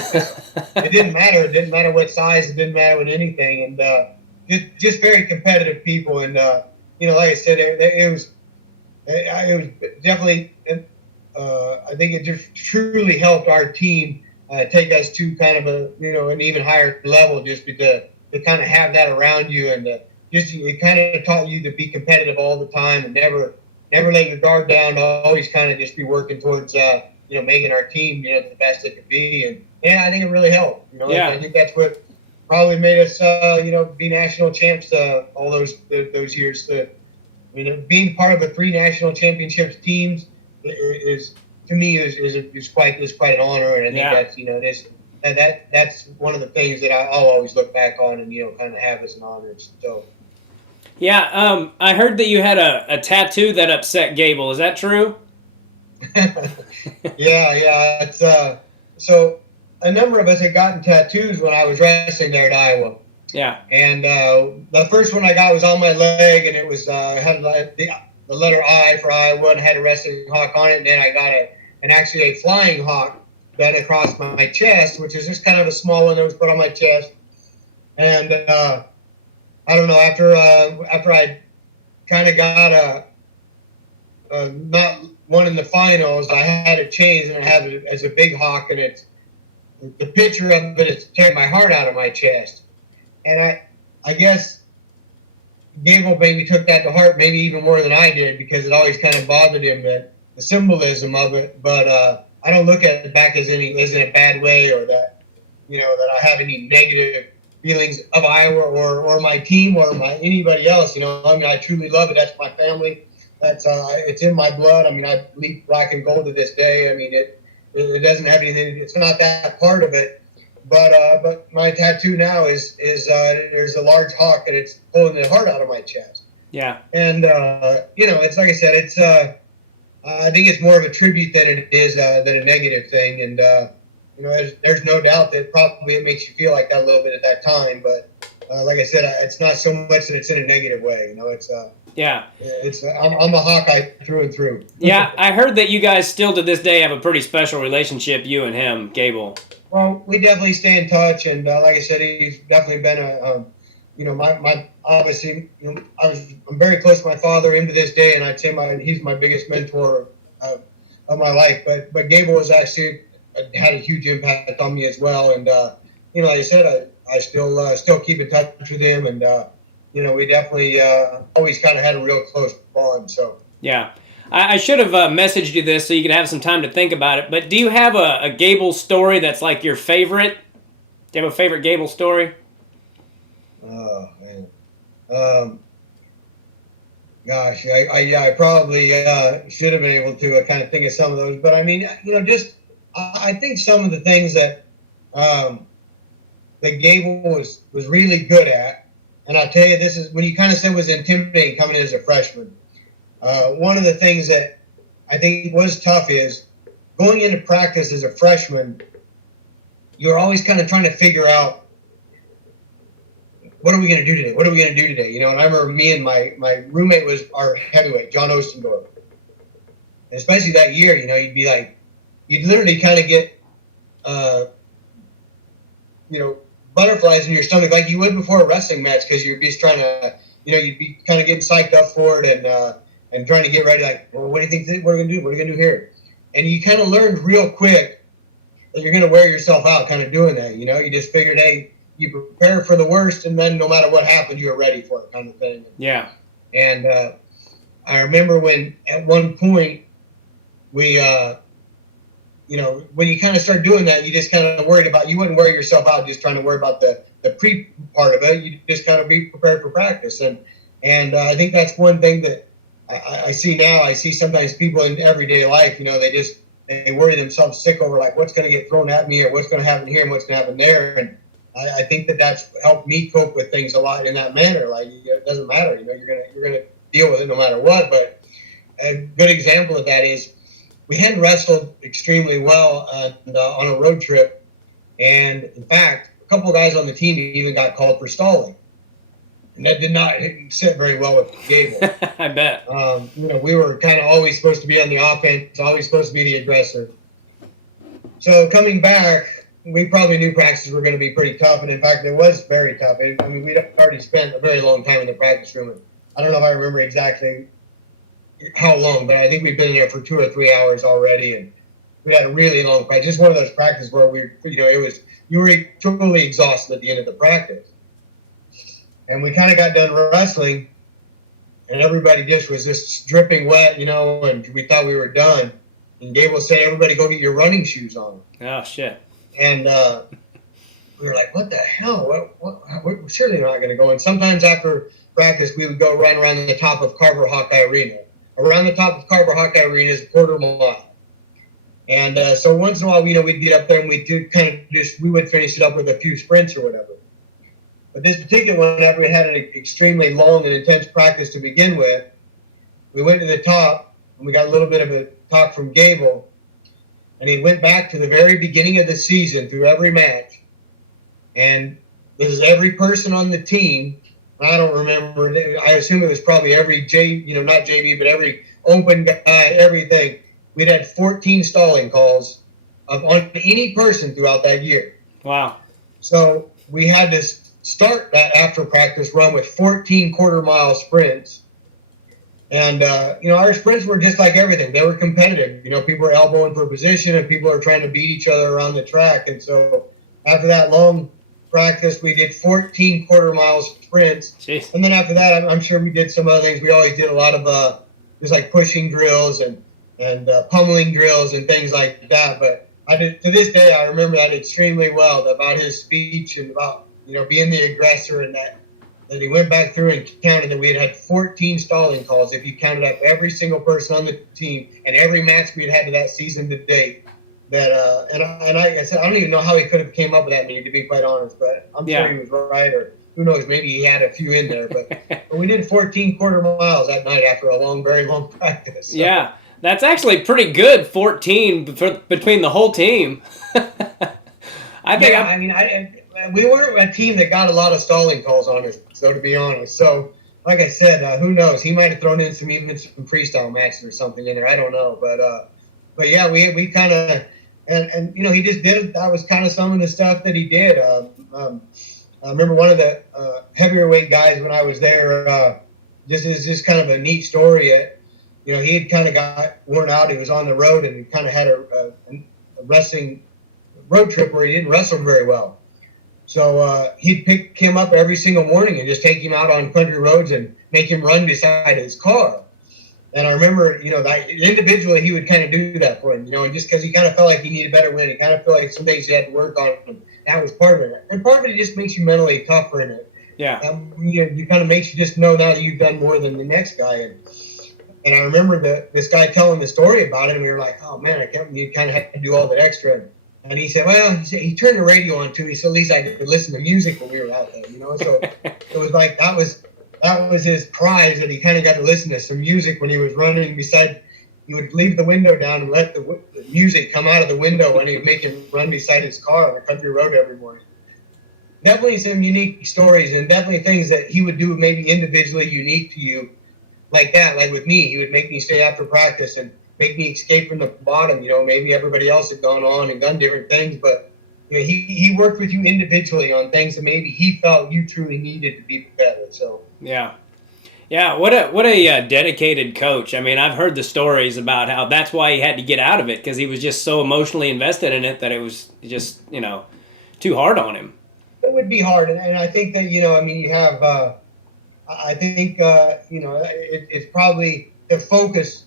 It didn't matter. It didn't matter what size. It didn't matter what anything. And just very competitive people. And, like I said, it was definitely, I think it just truly helped our team take us to kind of an even higher level, just to kind of have that around you. And it kind of taught you to be competitive all the time and never let your guard down, always kind of just be working towards, making our team, the best it could be. And I think it really helped. Yeah. I think that's what probably made us, be national champs all those years. Being part of a 3 national championships teams is to me is quite an honor. And I think that's one of the things that I'll always look back on and, kind of have as an honor. So. Yeah, I heard that you had a tattoo that upset Gable. Is that true? Yeah. It's so a number of us had gotten tattoos when I was wrestling there at Iowa. Yeah. And the first one I got was on my leg, and it was had the letter I for Iowa, and had a wrestling hawk on it. And then I got actually a flying hawk done across my chest, which is just kind of a small one that was put on my chest. And I don't know, after I kind of got not one in the finals, I had it changed, and I have it as a big hawk, and it's the picture of it is tearing my heart out of my chest. And I guess Gable maybe took that to heart, maybe even more than I did, because it always kind of bothered him, that the symbolism of it. But I don't look at it back as in a bad way, or that that I have any negative feelings of Iowa or my team or anybody else. I mean, I truly love it. That's my family. That's it's in my blood. I mean, I bleed black and gold to this day. I mean, it doesn't have anything. It's not that part of it. But my tattoo now is there's a large hawk, and it's pulling the heart out of my chest. Yeah. And it's like I said, it's I think it's more of a tribute than it is than a negative thing. And there's no doubt that probably it makes you feel like that a little bit at that time. But like I said, it's not so much that it's in a negative way. It's yeah. I'm a Hawkeye through and through. Yeah, I heard that you guys still to this day have a pretty special relationship, you and him, Gable. Well, we definitely stay in touch, and like I said, he's definitely been my obviously, I'm very close to my father into this day, and I'd say he's my biggest mentor of my life. But Gable has actually had a huge impact on me as well, and like I said, I still keep in touch with him, and we definitely always kind of had a real close bond. So yeah. I should have messaged you this so you could have some time to think about it, but do you have a Gable story that's like your favorite? Do you have a favorite Gable story? Oh, man. Gosh, I probably should have been able to kind of think of some of those. But I mean, I think some of the things that Gable was really good at, and I'll tell you, this is when you kind of said was intimidating coming in as a freshman. one of the things that I think was tough is going into practice as a freshman, you're always kind of trying to figure out, what are we going to do today? What are we going to do today? And I remember me and my roommate was our heavyweight, John Ostendorf. And especially that year, you'd be like, you'd literally kind of get, butterflies in your stomach like you would before a wrestling match, because you're just trying to, you'd be kind of getting psyched up for it and trying to get ready. Like, well, what do you think we're going to do? What are we going to do here? And you kind of learned real quick that you're going to wear yourself out kind of doing that. You just figured, hey, you prepare for the worst, and then no matter what happened, you were ready for it, kind of thing. Yeah. And I remember when at one point we, when you kind of start doing that, you just kind of worried about, you wouldn't wear yourself out just trying to worry about the pre part of it. You just kind of be prepared for practice. And I think that's one thing that I see now. I see sometimes people in everyday life, they worry themselves sick over like what's going to get thrown at me or what's going to happen here and what's going to happen there. And I think that's helped me cope with things a lot in that manner. Like, it doesn't matter, you're gonna deal with it no matter what. But a good example of that is we had wrestled extremely well on a road trip, and in fact, a couple of guys on the team even got called for stalling, and that did not sit very well with Gable. I bet. We were kind of always supposed to be on the offense, always supposed to be the aggressor. So coming back, we probably knew practices were going to be pretty tough, and in fact, it was very tough. We'd already spent a very long time in the practice room. I don't know if I remember exactly how long, but I think we've been there for 2 or 3 hours already, and we had a really long practice. Just one of those practices where you were totally exhausted at the end of the practice. And we kind of got done wrestling, and everybody just was just dripping wet, and we thought we were done. And Gable said, everybody go get your running shoes on. Oh, shit. And we were like, what the hell? We're surely not going to go. And sometimes after practice, we would go run around the top of Carver Hawkeye Arena. Around the top of Carver Hawkeye Arena is a quarter mile. And so once in a while, we'd get up there and we would finish it up with a few sprints or whatever. But this particular one, after we had an extremely long and intense practice to begin with, we went to the top and we got a little bit of a talk from Gable. And he went back to the very beginning of the season through every match. And this is every person on the team. I don't remember. I assume it was probably every not JV, but every open guy, everything. We'd had 14 stalling calls on any person throughout that year. Wow. So we had to start that after practice run with 14 quarter-mile sprints. And, our sprints were just like everything. They were competitive. People were elbowing for position and people were trying to beat each other around the track. And so after that long practice, we did 14 quarter-mile sprints. Jeez. And then after that, I'm sure we did some other things. We always did a lot of just like pushing drills and pummeling drills and things like that. But to this day, I remember that extremely well, about his speech and about, being the aggressor, and that he went back through and counted that we had 14 stalling calls if you counted up every single person on the team and every match we had to that season to date. That and I said, I don't even know how he could have came up with that many, to be quite honest, but I'm sure he was right, or who knows, maybe he had a few in there. But we did 14 quarter miles that night after a very long practice. So. Yeah, that's actually pretty good, 14 between the whole team. I think we weren't a team that got a lot of stalling calls on us, so to be honest. So, like I said, who knows? He might have thrown in some freestyle matches or something in there. I don't know, but yeah, we kind of and he just did it. That was kind of some of the stuff that he did. I remember one of the heavier weight guys when I was there. Just kind of a neat story. He had kind of got worn out. He was on the road and he kind of had a wrestling road trip where he didn't wrestle very well. So he'd pick him up every single morning and just take him out on country roads and make him run beside his car. And I remember, that individually he would kind of do that for him, just because he kind of felt like he needed better win. He kind of felt like some things he had to work on. And that was part of it. And part of it just makes you mentally tougher in it. Yeah. You kind of makes you just know now that you've done more than the next guy. And I remember this guy telling the story about it, and we were like, oh, man, you kind of had to do all that extra. And he said, he turned the radio on too. He said, at least I could listen to music when we were out there, So it was like, that that was his prize, that he kind of got to listen to some music when he was running beside. He would leave the window down and let the music come out of the window, and he'd make him run beside his car on a country road every morning. Definitely some unique stories, and definitely things that he would do maybe individually unique to you, like that. Like with me, he would make me stay after practice and make me escape from the bottom. Maybe everybody else had gone on and done different things, but he worked with you individually on things that maybe he felt you truly needed to be better. So yeah. Yeah, what a dedicated coach. I mean, I've heard the stories about how that's why he had to get out of it, because he was just so emotionally invested in it that it was just, too hard on him. It would be hard, and I think that, you have, I think, it's probably to focus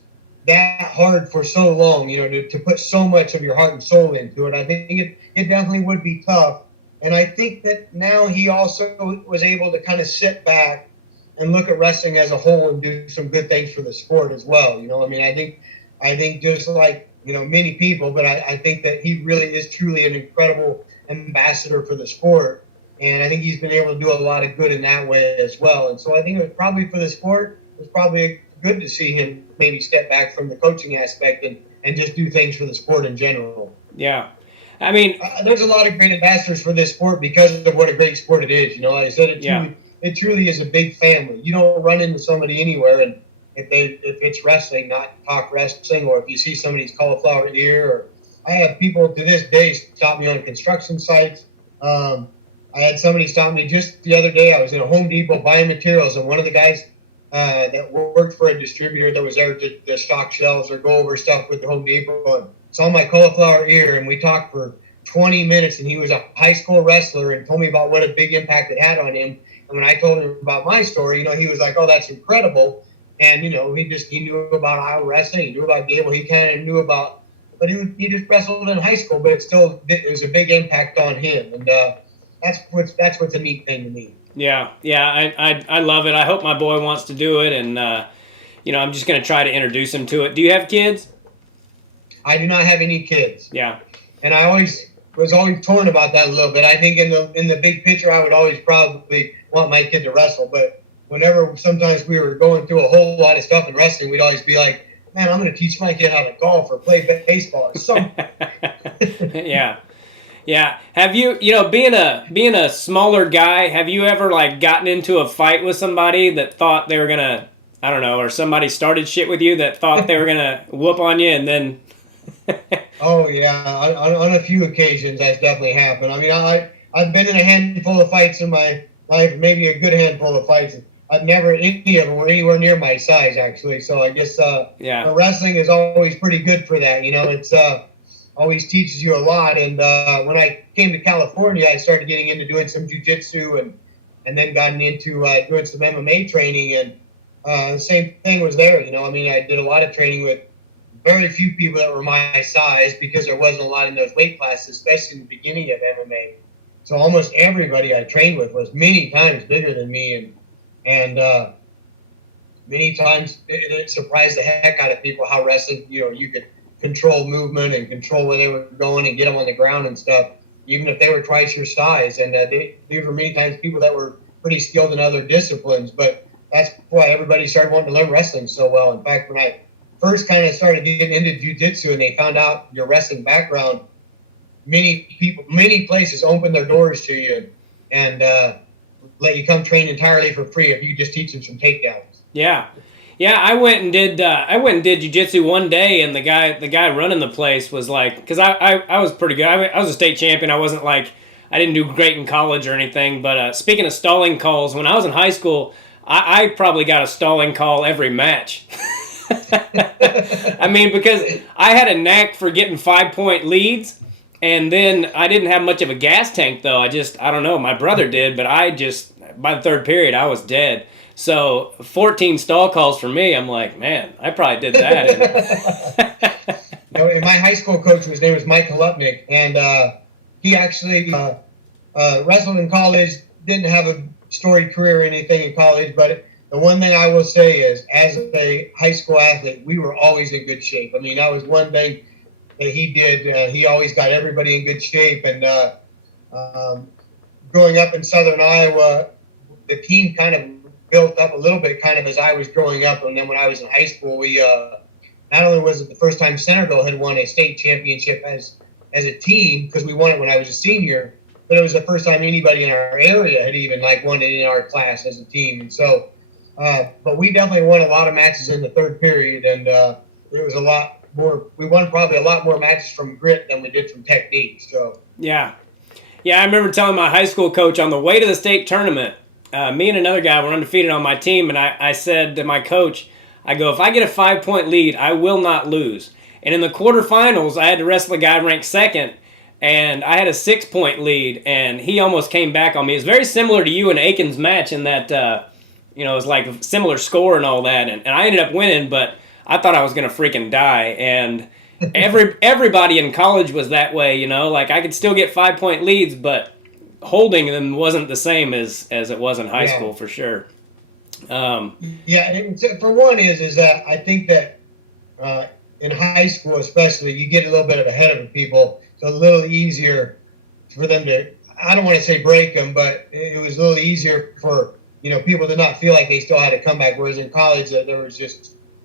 that hard for so long, to put so much of your heart and soul into it. I think it definitely would be tough, and I think that now he also was able to kind of sit back and look at wrestling as a whole and do some good things for the sport as well. I think just like, many people, but I think that he really is truly an incredible ambassador for the sport. And I think he's been able to do a lot of good in that way as well. And so I think it was probably for the sport, it was probably good to see him maybe step back from the coaching aspect and just do things for the sport in general. Yeah. I mean, there's a lot of great ambassadors for this sport because of what a great sport it is. Like I said, it truly is a big family. You don't run into somebody anywhere, and if it's wrestling, not talk wrestling, or if you see somebody's cauliflower ear, or I have people to this day stop me on construction sites. I had somebody stop me just the other day. I was in a Home Depot buying materials, and one of the guys that worked for a distributor that was there to stock shelves or go over stuff with the Home Depot and saw my cauliflower ear, and we talked for 20 minutes, and he was a high school wrestler and told me about what a big impact it had on him. And when I told him about my story, he was like, "Oh, that's incredible." And, he knew about Iowa wrestling. He knew about Gable. He kind of knew about, but he just wrestled in high school, but it was a big impact on him. And that's what's a neat thing to me. Yeah. I love it. I hope my boy wants to do it. And, I'm just going to try to introduce him to it. Do you have kids? I do not have any kids. Yeah. And I was always torn about that a little bit. I think in the big picture, I would always probably want my kid to wrestle. But whenever sometimes we were going through a whole lot of stuff in wrestling, we'd always be like, "Man, I'm going to teach my kid how to golf or play baseball or something." Yeah. Have you, being a smaller guy, have you ever gotten into a fight with somebody that thought they were going to, I don't know, or somebody started shit with you that thought they were going to whoop on you and then... Oh, yeah. On a few occasions, that's definitely happened. I mean, I've been in a handful of fights in my life, maybe a good handful of fights. I've never, any of them were anywhere near my size, actually. So I guess wrestling is always pretty good for that. It's always teaches you a lot. And when I came to California, I started getting into doing some jiu-jitsu and then gotten into doing some MMA training. And the same thing was there. I did a lot of training with very few people that were my size because there wasn't a lot in those weight classes, especially in the beginning of MMA. So almost everybody I trained with was many times bigger than me, and many times it surprised the heck out of people how wrestling, you could control movement and control where they were going and get them on the ground and stuff, even if they were twice your size. And these were many times people that were pretty skilled in other disciplines, but that's why everybody started wanting to learn wrestling so well. In fact, when I first kind of started getting into jiu-jitsu and they found out your wrestling background, many places open their doors to you and let you come train entirely for free if you just teach them some takedowns. Yeah. I went and did jiu-jitsu one day, and the guy running the place was like, because I was pretty good. I was a state champion. I wasn't I didn't do great in college or anything. But speaking of stalling calls, when I was in high school, I probably got a stalling call every match. I mean, because I had a knack for getting 5-point leads, and then I didn't have much of a gas tank, though. I don't know, my brother did, but by the third period, I was dead. So 14 stall calls for me, I'm like, man, I probably did that. And my high school coach, his name was Mike Halupnik, and he actually wrestled in college, didn't have a storied career or anything in college, but the one thing I will say is, as a high school athlete, we were always in good shape. I mean, that was one thing that he did. He always got everybody in good shape. And growing up in southern Iowa, the team kind of built up a little bit kind of as I was growing up. And then when I was in high school, we not only was it the first time Centerville had won a state championship as a team, because we won it when I was a senior, but it was the first time anybody in our area had even like won it in our class as a team. And so, but we definitely won a lot of matches in the third period, and it was a lot more. We won probably a lot more matches from grit than we did from technique. So Yeah. Yeah, I remember telling my high school coach on the way to the state tournament, me and another guy were undefeated on my team, and I said to my coach, I go, if I get a 5-point lead, I will not lose. And in the quarterfinals, I had to wrestle a guy ranked second, and I had a 6-point lead, and he almost came back on me. It's very similar to you and Akin's match in that, it was like a similar score and all that, and I ended up winning, but I thought I was going to freaking die, and everybody in college was that way, like I could still get 5-point leads, but holding them wasn't the same as it was in high school for sure. For one is that I think that in high school especially, you get a little bit ahead of people. It's a little easier for them to, I don't want to say break them, but it was a little easier for people to not feel like they still had a comeback. Whereas in college, it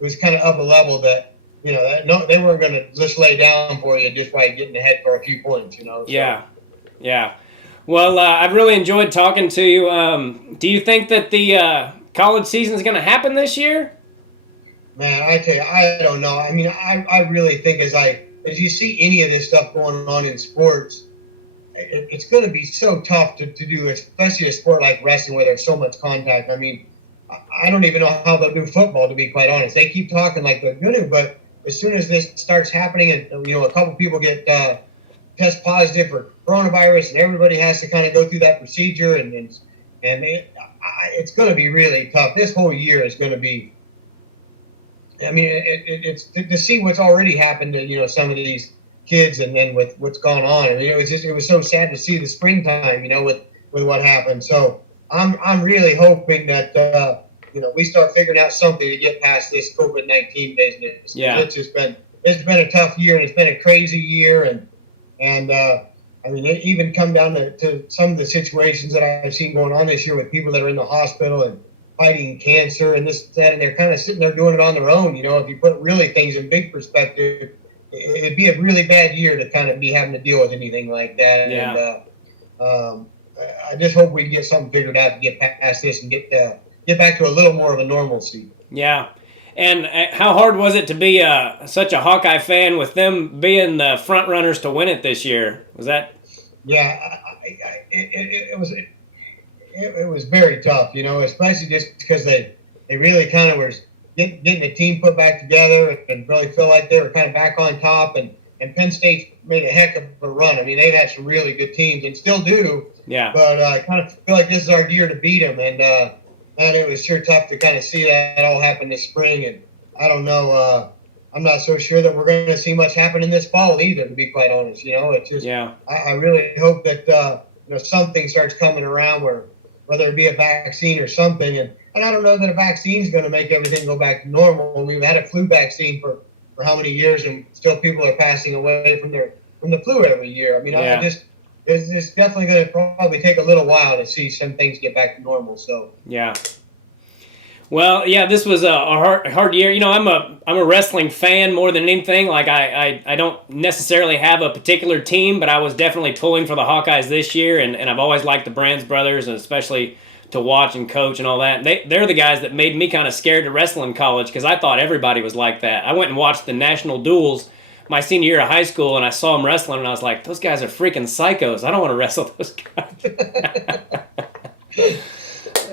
was kind of up a level that no, they weren't going to just lay down for you just by getting ahead for a few points. So. Yeah. Well, I've really enjoyed talking to you. Do you think that the college season is going to happen this year? Man, I tell you, I don't know. I mean, I really think as you see any of this stuff going on in sports, it's going to be so tough to do, especially a sport like wrestling where there's so much contact. I mean, I don't even know how they'll do football, to be quite honest. They keep talking like they're going to, but as soon as this starts happening and, a couple people get test positive for coronavirus and everybody has to kind of go through that procedure and it's going to be really tough. This whole year is going to be, I mean, it's to see what's already happened to, some of these kids and then with what's gone on. I mean, it was so sad to see the springtime, with what happened. So I'm really hoping that, we start figuring out something to get past this COVID-19 business. Yeah. It's been a tough year and it's been a crazy year. And I mean, it even come down to some of the situations that I've seen going on this year with people that are in the hospital and fighting cancer and this, that, and they're kind of sitting there doing it on their own. If you put really things in big perspective, it'd be a really bad year to kind of be having to deal with anything like that. Yeah. And I just hope we can get something figured out to get past this and get back to a little more of a normalcy. Yeah. And how hard was it to be such a Hawkeye fan with them being the front runners to win it this year? Was that? Yeah, it was very tough, especially just because they really kind of were getting the team put back together and really feel like they were kind of back on top. And Penn State made a heck of a run. I mean, they've had some really good teams and still do. Yeah. But I kind of feel like this is our year to beat them. And it was sure tough to kind of see that all happen this spring. And I don't know. I'm not so sure that we're going to see much happen in this fall either, to be quite honest. It's just, I really hope that, something starts coming around whether it be a vaccine or something. And I don't know that a vaccine is going to make everything go back to normal. We've had a flu vaccine for how many years, and still people are passing away from the flu every year. I mean, it's definitely going to probably take a little while to see some things get back to normal. So yeah. Well, yeah, this was a hard year. I'm a wrestling fan more than anything. Like I don't necessarily have a particular team, but I was definitely pulling for the Hawkeyes this year, and I've always liked the Brands brothers, and especially to watch and coach and all that. They're the guys that made me kind of scared to wrestle in college because I thought everybody was like that. I went and watched the national duels my senior year of high school, and I saw them wrestling, and I was like, those guys are freaking psychos. I don't want to wrestle those guys.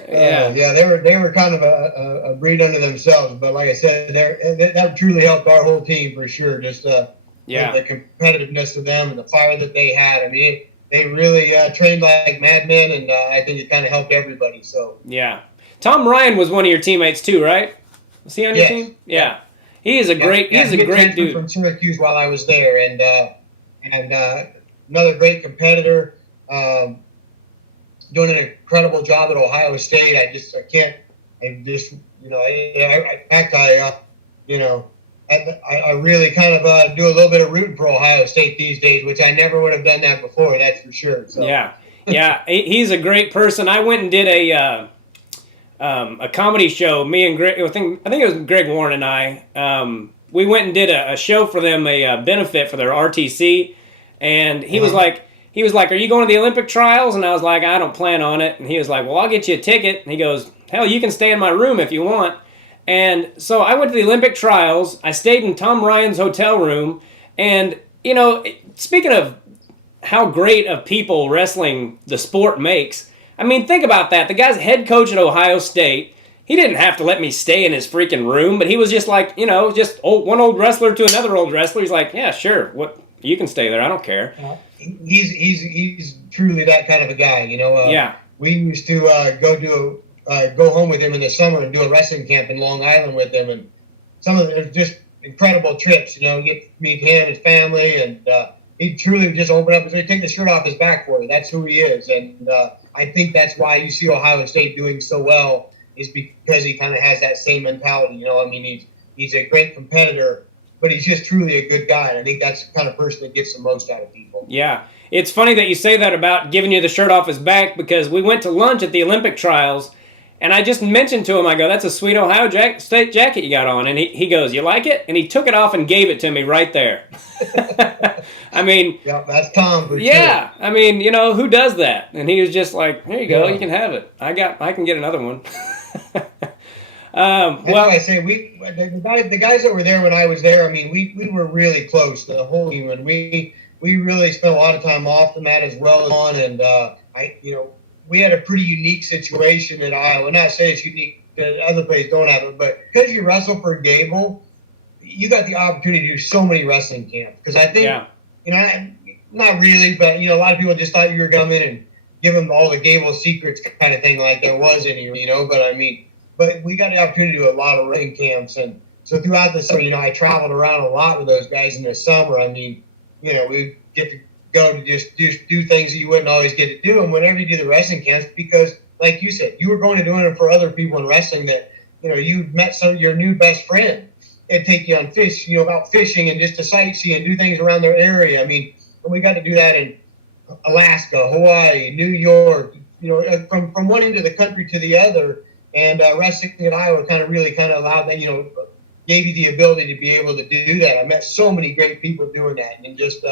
Yeah, they were kind of a breed unto themselves, but like I said, that truly helped our whole team for sure. Just the competitiveness of them and the fire that they had. I mean, they really trained like madmen, and I think it kind of helped everybody. So yeah, Tom Ryan was one of your teammates too, right? Was he on your team? Yeah, he is a great. He's a great dude from Syracuse while I was there, and another great competitor. Doing an incredible job at Ohio State. I really kind of do a little bit of rooting for Ohio State these days, which I never would have done that before. That's for sure. So. Yeah, he's a great person. I went and did a comedy show. Me and Greg, I think it was Greg Warren and I. We went and did a show for them, a benefit for their RTC, and he was like, "Are you going to the Olympic trials?" And I was like, "I don't plan on it." And he was like, "Well, I'll get you a ticket." And he goes, "Hell, you can stay in my room if you want." And so I went to the Olympic trials. I stayed in Tom Ryan's hotel room, and speaking of how great of people wrestling the sport makes. I mean, think about that. The guy's head coach at Ohio State. He didn't have to let me stay in his freaking room, but he was just like, one old wrestler to another old wrestler. He's like, yeah, sure, what, you can stay there. I don't care. He's truly that kind of a guy. Yeah. We used to go home with him in the summer and do a wrestling camp in Long Island with him, and some of them are just incredible trips. You get to meet him, his family, and he truly just opened up and said, "Take the shirt off his back for you." That's who he is, and I think that's why you see Ohio State doing so well. Is because he kind of has that same mentality. He's a great competitor, but he's just truly a good guy. And I think that's the kind of person that gets the most out of people. Yeah. It's funny that you say that about giving you the shirt off his back, because we went to lunch at the Olympic trials, and I just mentioned to him, I go, "That's a sweet Ohio State jacket you got on." And he goes, "You like it?" And he took it off and gave it to me right there. I mean... Yeah, that's Tom for yeah, sure. I mean, who does that? And he was just like, "Here you go, you can have it. I can get another one." That's why I say the guys that were there when I was there. I mean, we were really close, the whole team, and we really spent a lot of time off the mat as well as on. And we had a pretty unique situation in Iowa. Not say it's unique that other places don't have it, but because you wrestle for Gable, you got the opportunity to do so many wrestling camps. Because I think, not really, but a lot of people just thought you were coming in and give them all the Gable secrets kind of thing, like there was any, But I mean, but we got the opportunity to do a lot of wrestling camps, and so throughout the summer, I traveled around a lot with those guys in the summer. I mean, we get to go to just do things that you wouldn't always get to do, and whenever you do the wrestling camps, because like you said, you were going to doing it for other people in wrestling that you met your new best friend. It'd take you on out fishing and just to sightsee and do things around their area. I mean, we got to do that in Alaska, Hawaii, New York, from one end of the country to the other. And wrestling at Iowa kind of allowed that, gave you the ability to be able to do that. I met so many great people doing that, and just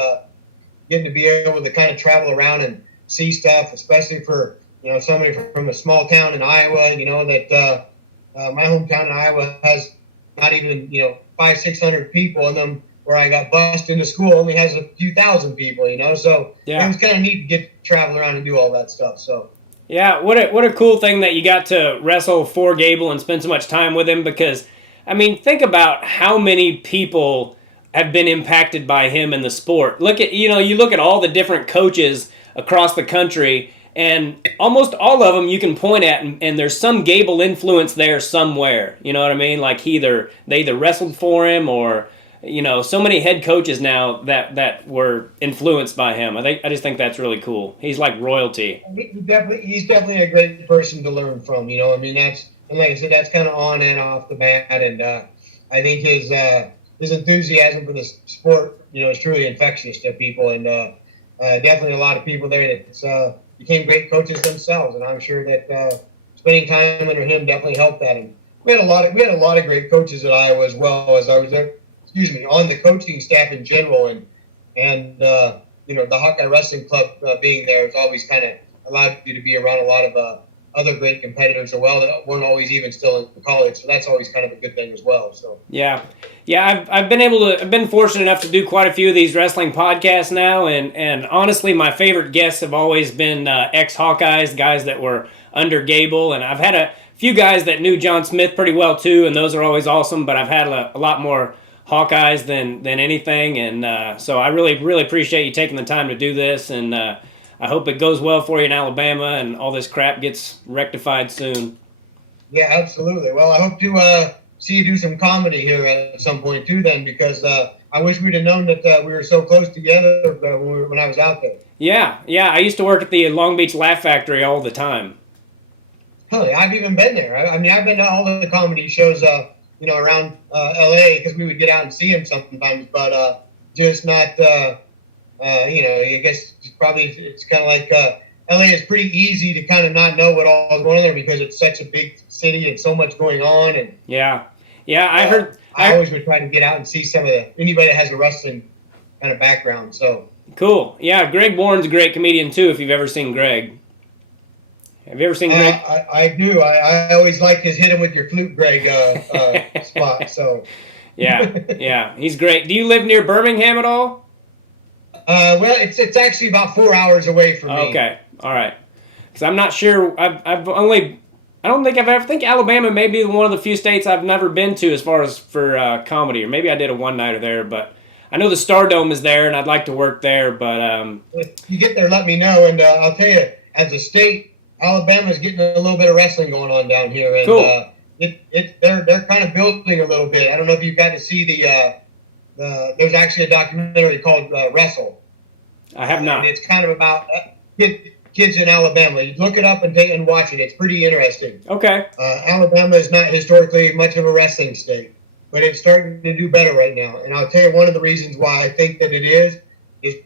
getting to be able to kind of travel around and see stuff, especially for, somebody from a small town in Iowa, that my hometown in Iowa has not even, 500-600 people in them, where I got bused into school only has a few thousand people, so yeah. It was kind of neat to get to travel around and do all that stuff. So. Yeah, what a cool thing that you got to wrestle for Gable and spend so much time with him, because, I mean, think about how many people have been impacted by him in the sport. Look at, you look at all the different coaches across the country, and almost all of them you can point at, and there's some Gable influence there somewhere. You know what I mean? Like they either wrestled for him, or so many head coaches now that were influenced by him. I just think that's really cool. He's like royalty. He's definitely a great person to learn from. I mean, and like I said, that's kind of on and off the mat, and I think his enthusiasm for the sport, is truly infectious to people, and definitely a lot of people there that became great coaches themselves, and I'm sure that spending time under him definitely helped that. And we had a lot of great coaches at Iowa as well, as I was there. On the coaching staff in general, and the Hawkeye Wrestling Club being there, it's always kind of allowed you to be around a lot of other great competitors as well that weren't always even still in college. So that's always kind of a good thing as well. So yeah. I've been fortunate enough to do quite a few of these wrestling podcasts now, and honestly, my favorite guests have always been ex-Hawkeyes, guys that were under Gable, and I've had a few guys that knew John Smith pretty well too, and those are always awesome. But I've had a lot more Hawkeyes than anything, and so I really, really appreciate you taking the time to do this, and I hope it goes well for you in Alabama and all this crap gets rectified soon. Yeah, absolutely. Well, I hope to see you do some comedy here at some point too then, because I wish we'd have known that we were so close together when I was out there. Yeah, I used to work at the Long Beach Laugh Factory all the time. Really, I've even been there. I mean, I've been to all the comedy shows around LA, because we would get out and see him sometimes, but just not, I guess probably it's kind of like LA is pretty easy to kind of not know what all is going on there because it's such a big city and so much going on. And yeah, I heard. I always would try to get out and see some of anybody that has a wrestling kind of background. So cool. Yeah, Greg Bourne's a great comedian too. If you've ever seen Greg, have you ever seen Greg? I do. I always like his hit him with your flute, Greg spot. So yeah, he's great. Do you live near Birmingham at all? Well, it's actually about 4 hours away from me. Okay, all right. Because I'm not sure. I think Alabama may be one of the few states I've never been to as far as for comedy, or maybe I did a one-nighter there. But I know the Stardome is there, and I'd like to work there. But if you get there, let me know, and I'll tell you, as a state, Alabama's getting a little bit of wrestling going on down here, and cool. They're kind of building a little bit. I don't know if you've got to see there's actually a documentary called Wrestle. I have not. And it's kind of about kids in Alabama. You look it up and watch it. It's pretty interesting. Okay. Alabama is not historically much of a wrestling state, but it's starting to do better right now. And I'll tell you one of the reasons why I think that it is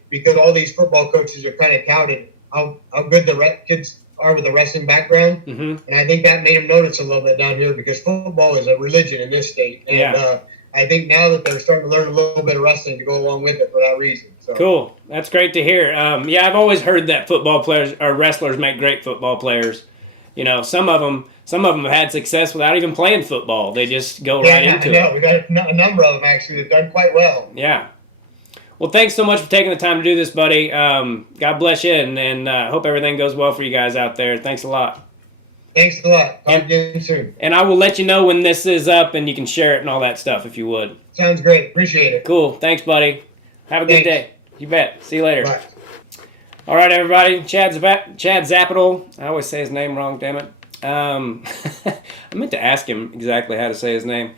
because all these football coaches are kind of touted how good the kids are with a wrestling background. Mm-hmm. And I think that made them notice a little bit down here because football is a religion in this state. And I think now that they're starting to learn a little bit of wrestling to go along with it for that reason. So. Cool. That's great to hear. I've always heard that football players or wrestlers make great football players. You know, some of them have had success without even playing football. They just go right into it. We got a number of them actually that done quite well. Yeah. Well, thanks so much for taking the time to do this, buddy. God bless you, and hope everything goes well for you guys out there. Thanks a lot. Thanks a lot. Talk to you soon. And I will let you know when this is up, and you can share it and all that stuff if you would. Sounds great. Appreciate it. Cool. Thanks, buddy. Have a good day. You bet. See you later. Bye. All right, everybody. Chad Zaputil. I always say his name wrong, damn it. I meant to ask him exactly how to say his name.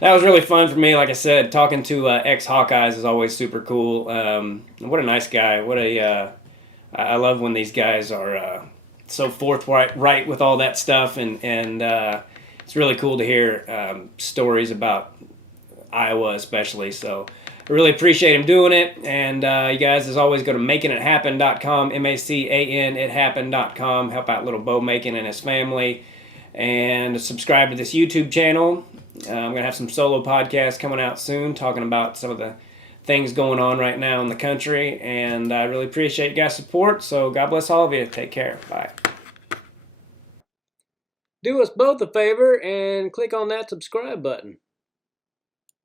That was really fun for me. Like I said, talking to ex-Hawkeyes is always super cool. What a nice guy. I love when these guys are so forthright with all that stuff, and it's really cool to hear stories about Iowa especially. So I really appreciate him doing it. And you guys, as always, go to makingithappen.com, MACAN, help out little Bo Macon and his family, and subscribe to this YouTube channel. I'm going to have some solo podcasts coming out soon talking about some of the things going on right now in the country, and I really appreciate you guys' support, so God bless all of you. Take care. Bye. Do us both a favor and click on that subscribe button.